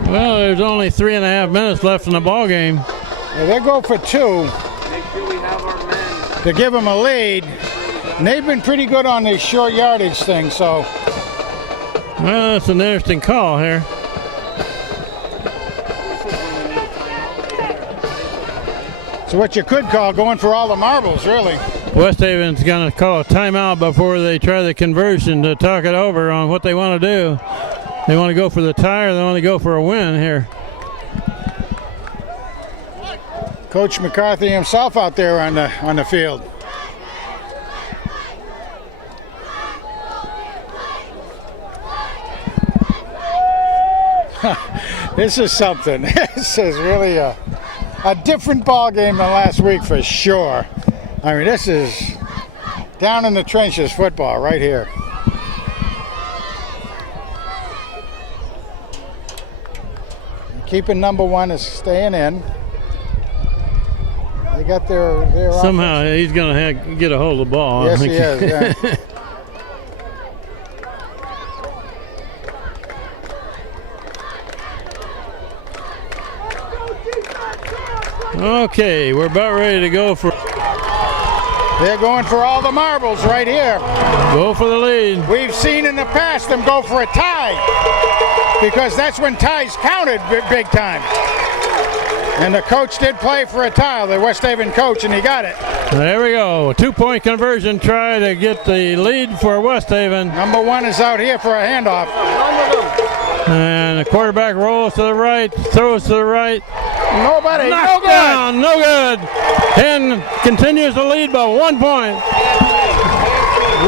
Well, there's only 3.5 minutes left in the ball game. Well, they go for 2 to give them a lead. And they've been pretty good on these short yardage things, so. Well, that's an interesting call here. So what you could call going for all the marbles, really. West Haven's going to call a timeout before they try the conversion to talk it over on what they want to do. They want to go for the tie, or they want to go for a win here. Coach McCarthy himself out there on the field. This is something. This is really a different ball game than last week for sure. I mean, this is down in the trenches football right here. Keeping number 1 is staying in. They got their somehow offense. He's going to get a hold of the ball. Yes, he is. Yeah. Okay, we're about ready to go for They're going for all the marbles right here. go for the lead. We've seen in the past them go for a tie because that's when ties counted big time. And the coach did play for a tie, the West Haven coach, and he got it. There we go. A 2-point conversion try to get the lead for West Haven. Number 1 is out here for a handoff. And the quarterback rolls to the right, throws to the right. Nobody, Knocked no good. down, no good. And continues to lead by 1 point.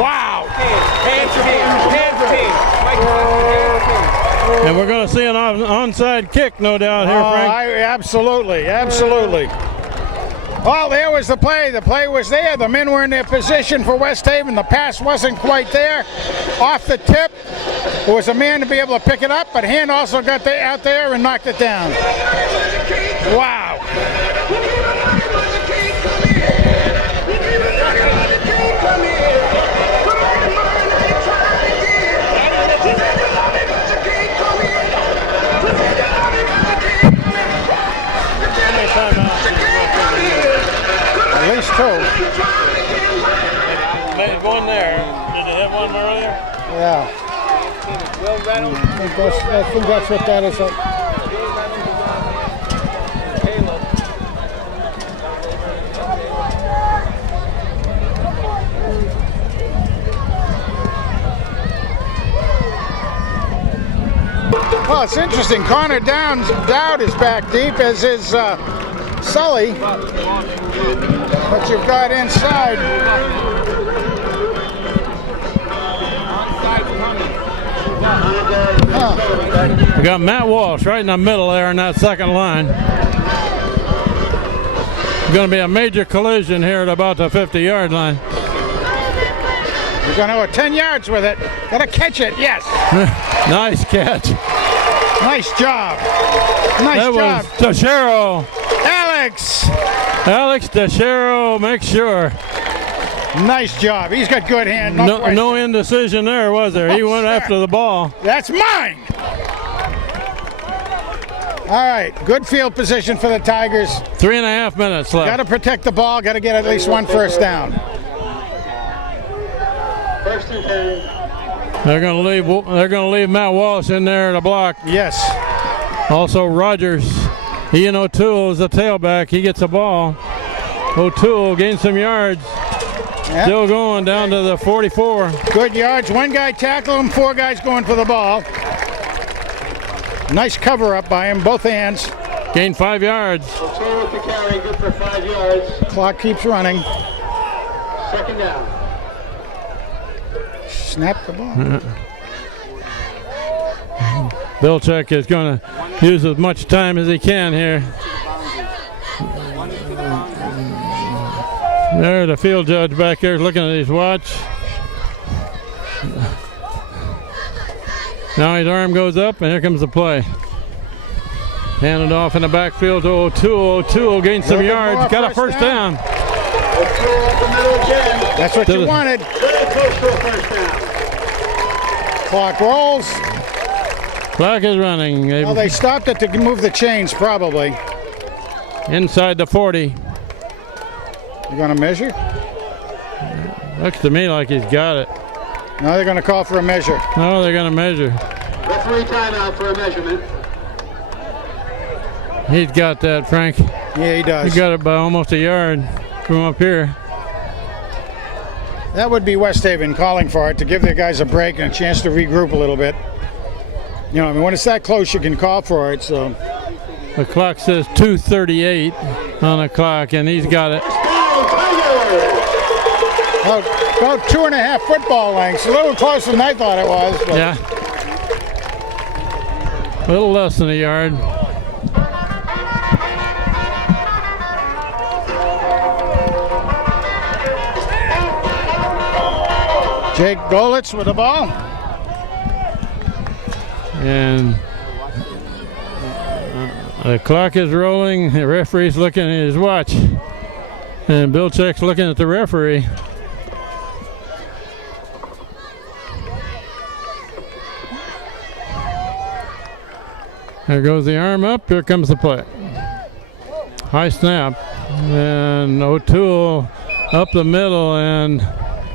Wow. And we're going to see an onside kick, no doubt, here, Frank. Absolutely, absolutely. Well, there was the play. The play was there. The men were in their position for West Haven. The pass wasn't quite there. Off the tip, there was a man to be able to pick it up, but Hand also got out there and knocked it down. Wow. At least 2. Made one there. Did they have one earlier? Yeah. I think that's what that is. Well, it's interesting. Connor Dowd is back deep, as is Sully. What you've got inside. We got Matt Walsh right in the middle there in that second line. Going to be a major collision here at about the 50-yard line. You're going to go 10 yards with it. Got to catch it, yes. Nice catch. Nice job. Nice That job. was Teixeira. Alex, Teixeira, make sure. nice job. He's got good hand. No indecision there, was there? He went after the ball. That's mine. All right, good field position for the Tigers. 3.5 minutes left. Got to protect the ball. Got to get at least 1 first down. First and 10. They're going to leave Matt Walsh in there to block. Yes. Also Rogers. Ian O'Toole is the tailback. He gets the ball. O'Toole gains some yards. Yep. Still going down to the 44. Good yards. 1 guy tackled him. 4 guys going for the ball. Nice cover up by him. Both hands. Gained 5 yards. O'Toole with the carry, good for 5 yards. Clock keeps running. Second down. Snap the ball. Bilchek is going to use as much time as he can here. There, the field judge back there looking at his watch. Now his arm goes up, and here comes the play. Handed off in the backfield to O'Toole. O'Toole gains some yards. Got a first down. O'Toole up the middle again. That's what you wanted. Very close to a first down. Clock rolls. Clock is running. Well, they stopped it to move the chains, probably. Inside the 40. You going to measure? Looks to me like he's got it. No, they're going to call for a measure. No, they're going to measure. Referee timeout for a measurement. He's got that, Frank. Yeah, he does. He got it by almost a yard from up here. That would be West Haven calling for it to give their guys a break and a chance to regroup a little bit. You know, I mean, when it's that close, you can call for it. So the clock says 2:38 on the clock, and he's got it. about 2.5 football lengths, a little closer than I thought it was. But. Yeah, a little less than a yard. Jake Golitz with the ball. And the clock is rolling. The referee's looking at his watch. And Bilchek's looking at the referee. There goes the arm up. Here comes the play. High snap. And O'Toole up the middle and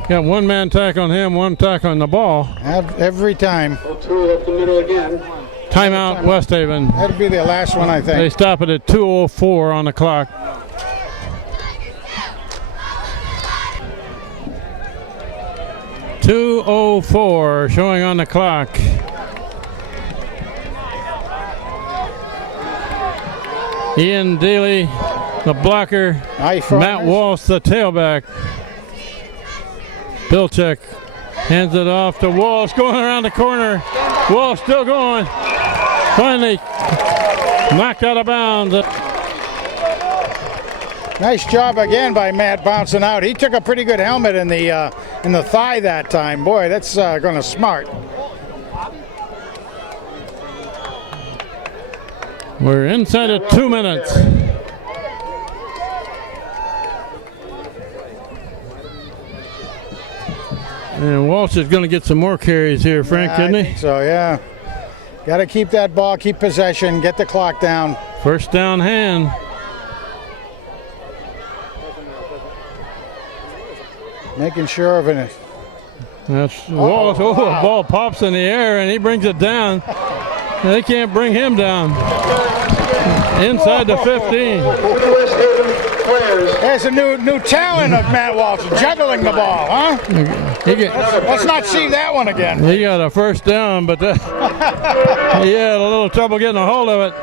got one man tack on him, one tack on the ball. Every time. O'Toole up the middle again. Timeout, West Haven. That'll be their last one, I They think. stop it at 2:04 on the clock. .204 showing on the clock. Ian Daly, the blocker. Nice Matt runners. Walsh, the tailback. Bilchek hands it off to Walsh, going around the corner. Walsh still going. Finally knocked out of bounds. Nice job again by Matt bouncing out. He took a pretty good helmet in the thigh that time. Boy, that's going to smart. We're inside of 2 minutes. And Walsh is going to get some more carries here, Frank, I isn't he? think so, yeah. Got to keep that ball, keep possession, get the clock down. First down Hand. Making sure of it. That's Walsh. Oh, the ball pops in the air and he brings it down. They can't bring him down. Inside the 15. West Haven players. There's a new talent of Matt Walsh, juggling the ball, huh? Let's not see that one again. He got a first down, but he had a little trouble getting a hold of it.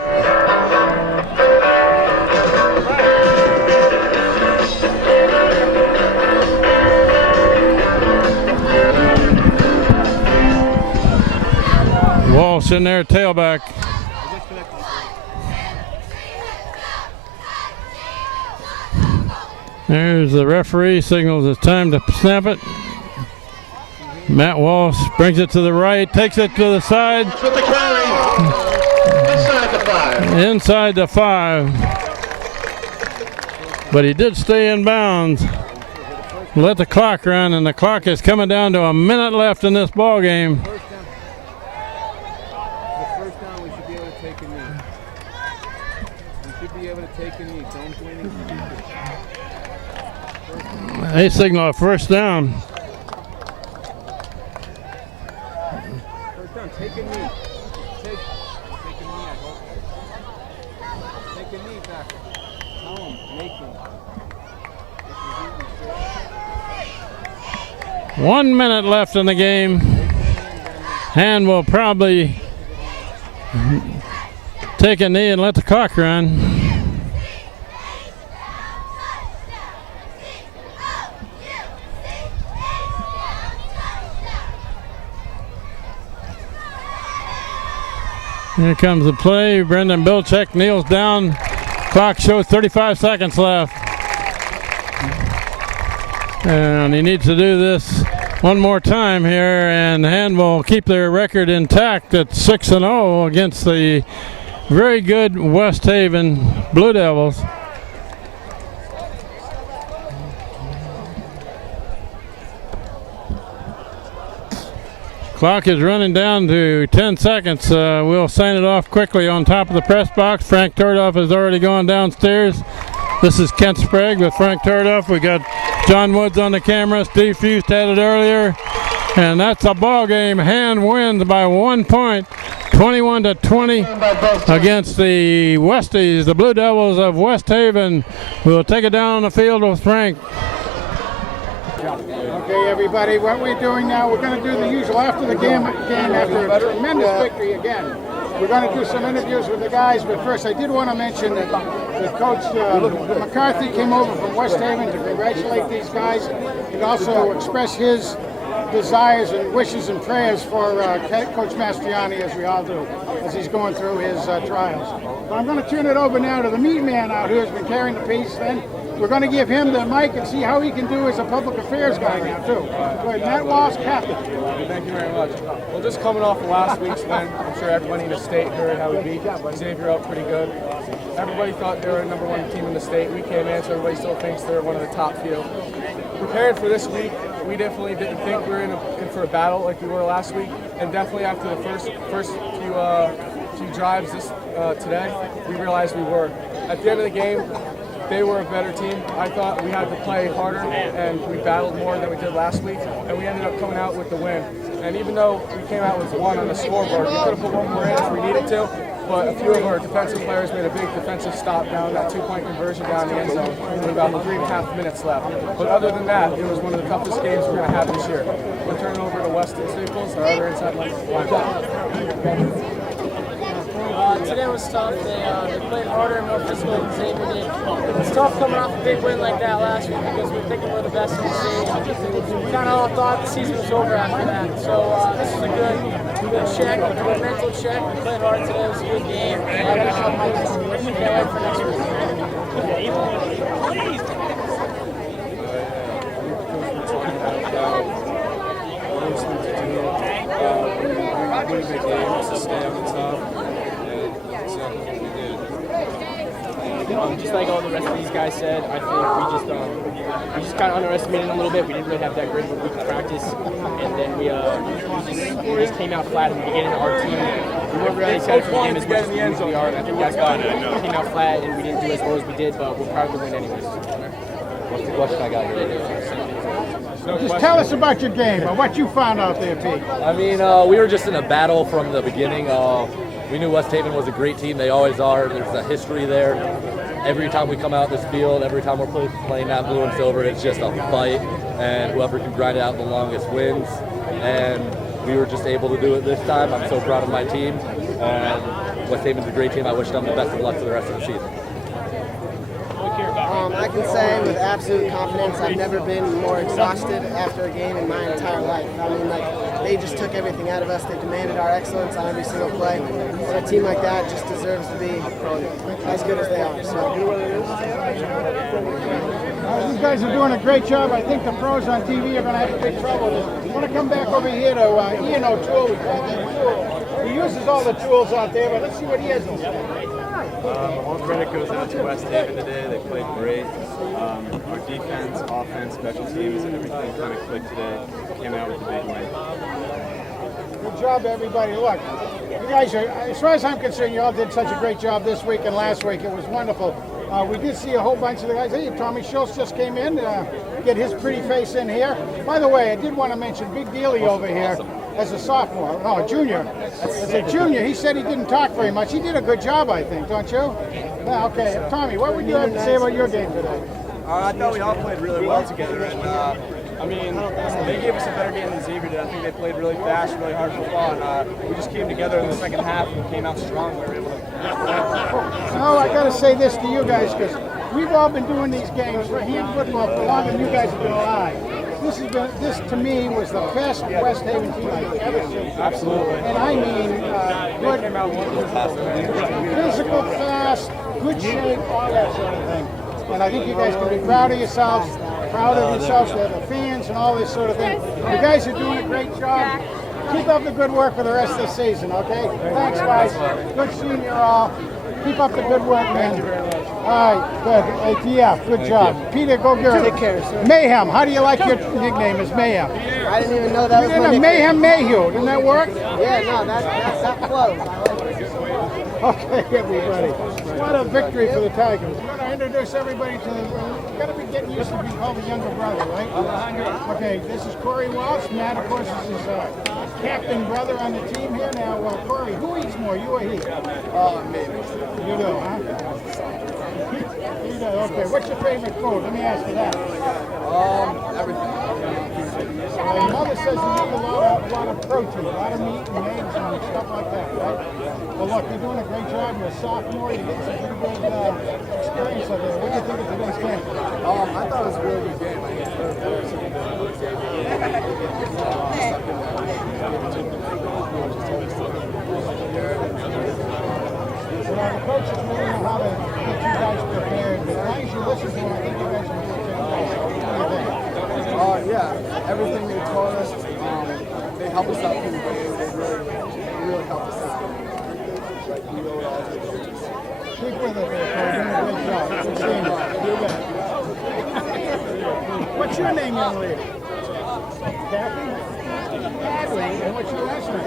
Walsh in there, tailback. There's the referee, signals it's time to snap it. Matt Walsh brings it to the right, takes it to the side. With the carry. Inside the 5. Inside the 5. But he did stay in bounds. Let the clock run, and the clock is coming down to a minute left in this ball game. They signal a first down. First down, take a knee. Take a knee, I hope. Take a knee back. Tell him, make him. 1 minute left in the game. Hand will probably take a knee and let the clock run. Here comes the play. Brendan Bilchek kneels down. Clock shows 35 seconds left. And he needs to do this one more time here, and Hand will keep their record intact at 6-0 against the very good West Haven Blue Devils. Clock is running down to 10 seconds. We'll sign it off quickly on top of the press box. Frank Tordoff has already gone downstairs. This is Kent Sprague with Frank Tordoff. We got John Woods on the camera. Steve Fust had it earlier. And that's a ball game. Hand wins by 1 point, 21-20 against the Westies, the Blue Devils of West Haven. We'll take it down on the field with Frank. Okay, everybody, what we're doing now, we're going to do the usual after the game after a tremendous victory again. We're going to do some interviews with the guys, but first I did want to mention that Coach McCarthy came over from West Haven to congratulate these guys and also express his desires and wishes and prayers for Coach Mastriani, as we all do, as he's going through his trials. So I'm going to turn it over now to the meat man out here who's been carrying the piece. Then we're going to give him the mic and see how he can do as a public affairs guy now, too. Go ahead, Matt Walsh, captain. Thank you very much. Well, just coming off of last week's win, I'm sure everybody in the state heard how we beat Xavier up pretty good. Everybody thought they were the number one team in the state. We came in, so everybody still thinks they're one of the top few. Prepared for this week, we definitely didn't think we were in for a battle like we were last week, and definitely after the first few drives today, we realized we were. at the end of the game, they were a better team. I thought we had to play harder, and we battled more than we did last week, and we ended up coming out with the win. And even though we came out with 1 on the scoreboard, we could have put 1 more in if we needed to, but a few of our defensive players made a big defensive stop down that 2-point conversion down the end zone with about 3.5 minutes left. But other than that, it was one of the toughest games we're going to have this year. We'll turn it over to Weston Staples, our other inside linebacker. Today was tough. They played harder and more physical than Xavier did. It's tough coming off a big win like that last week because we're thinking we're the best in the state. We kind of all thought the season was over after that. So this is a good check, a good mental check. We played hard today. It was a good game. And we can't wait for next week. Really big game to stay on the top. Just like all the rest of these guys said, I think we just kind of underestimated them a little bit. We didn't really have that great of a week of practice, and then we just came out flat in the beginning. Our team, we weren't really excited for the game as much as we usually are. And I think that's why we came out flat and we didn't do as well as we did, but we're proud to win anyways. What's the question I got here? Just tell us about your game or what you found out there, Pete. I mean, we were just in a battle from the beginning. We knew West Haven was a great team. They always are. There's a history there. Every time we come out this field, every time we're playing that blue and silver, it's just a fight. And whoever can grind it out the longest wins. And we were just able to do it this time. I'm so proud of my team. And West Haven's a great team. I wish them the best of luck for the rest of the season. I can say with absolute confidence I've never been more exhausted after a game in my entire life. I mean, like, they just took everything out of us. They demanded our excellence on every single play. And a team like that just deserves to be as good as they are. So. You guys are doing a great job. I think the pros on TV are going to have big trouble. I want to come back over here to Ian O'Toole. We call him Toole. He uses all the tools out there, but let's see what he has to say. All credit goes out to West Haven today. They played great. Our defense, offense, special teams, and everything kind of clicked today. Came out with a big win. Good job, everybody. Look, you guys are, as far as I'm concerned, you all did such a great job this week and last week. It was wonderful. We did see a whole bunch of the guys. Hey, Tommy Schultz just came in, get his pretty face in here. By the way, I did want to mention Big Dealy over here. As a sophomore, no, a junior. As a junior, he said he didn't talk very much. He did a good job, I think, don't you? Yeah, okay. Tommy, what would you have to say about your game today? I thought we all played really well together, and I mean, they gave us a better game than Xavier did. I think they played really fast, really hard football, and we just came together in the second half and came out strong. We were able to. No, I got to say this to you guys, because we've all been doing these games for hand football for longer than you guys have been alive. This to me was the best West Haven team I've ever seen. Absolutely. And I mean, good, physical, fast, good shape, all that sort of thing. And I think you guys can be proud of yourselves, the fans, and all this sort of thing. You guys are doing a great job. Keep up the good work for the rest of the season, okay? Thanks, guys. Good seeing you all. Keep up the good work, man. All right, good. ATF, good job. Peter, go get it. Take care, sir. Mayhem, how do you like your nickname is Mayhem? I didn't even know that was my nickname. Mayhem Mayhew, didn't that work? Yeah, no, that's close. Okay, everybody. What a victory for the Tigers. We're going to introduce everybody to we've got to be getting used to being called the younger brother, right? Okay, this is Corey Walsh. Matt, of course, is his captain brother on the team here. Now, Corey, who eats more, you or he? Me. You do, huh? You do, okay. What's your favorite food? Let me ask you that. Everything. Your mother says you eat a lot of protein, a lot of meat and eggs and stuff like that, right? Well, look, you're doing a great job. You're a sophomore. You're getting some pretty good experience out there. What do you think of today's game? I thought it was a really good game. I think it's very better than the coaches really know how to get you guys prepared. But as long as you listen to them, I think you guys will get you. Yeah, everything they taught us, they helped us out through the game. They really helped us out. Like, we owe it all to the coaches. Keep with it, there, Cole. Doing a great job. Good seeing you. You bet. What's your name, young lady? Kathy? And what's your last name?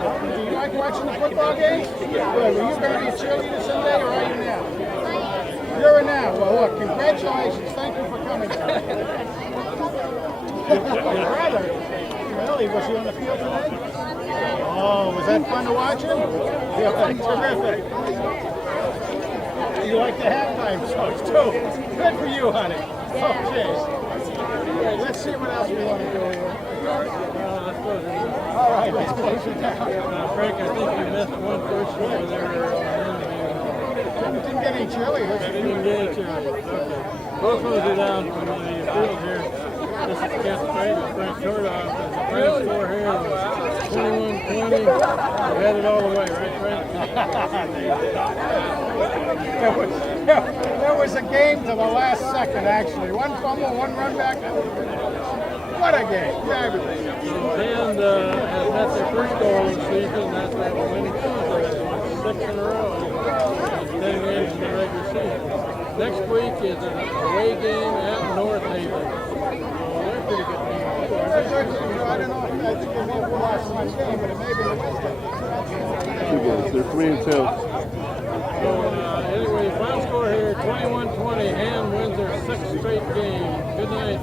Do you like watching the football games? Good. Are you going to be a cheerleader someday, or are you now? look. Congratulations. Thank you for coming. Your brother. Really? Was he on the field today? Oh, was that fun to watch him? Yeah, terrific. You like the halftime shows too. Good for you, honey. Okay. Let's see what else we want to do here. All right, let's close it down. Frank, I think you missed one person over there. Didn't get any cheerleaders. Didn't get any cheerleaders. Okay. We'll close it down from the field here. This is Kent Frank and Frank Tordoff. And the final score here was 21-20. We had it all the way, right, Frank? There was a game to the last second, actually. One fumble, one run back. What a game. Fabulous. And has met their first goal of the season, and that's that winning Tuesday. 6 in a row. 10 games in the regular season. Next week is an away game at North Haven. So they're a pretty good team. I don't know if that's because they lost one game, but it may be the West End. Two games. They're 3-2. So anyway, final score here, 21-20. Hand wins their 6th straight game. Good night.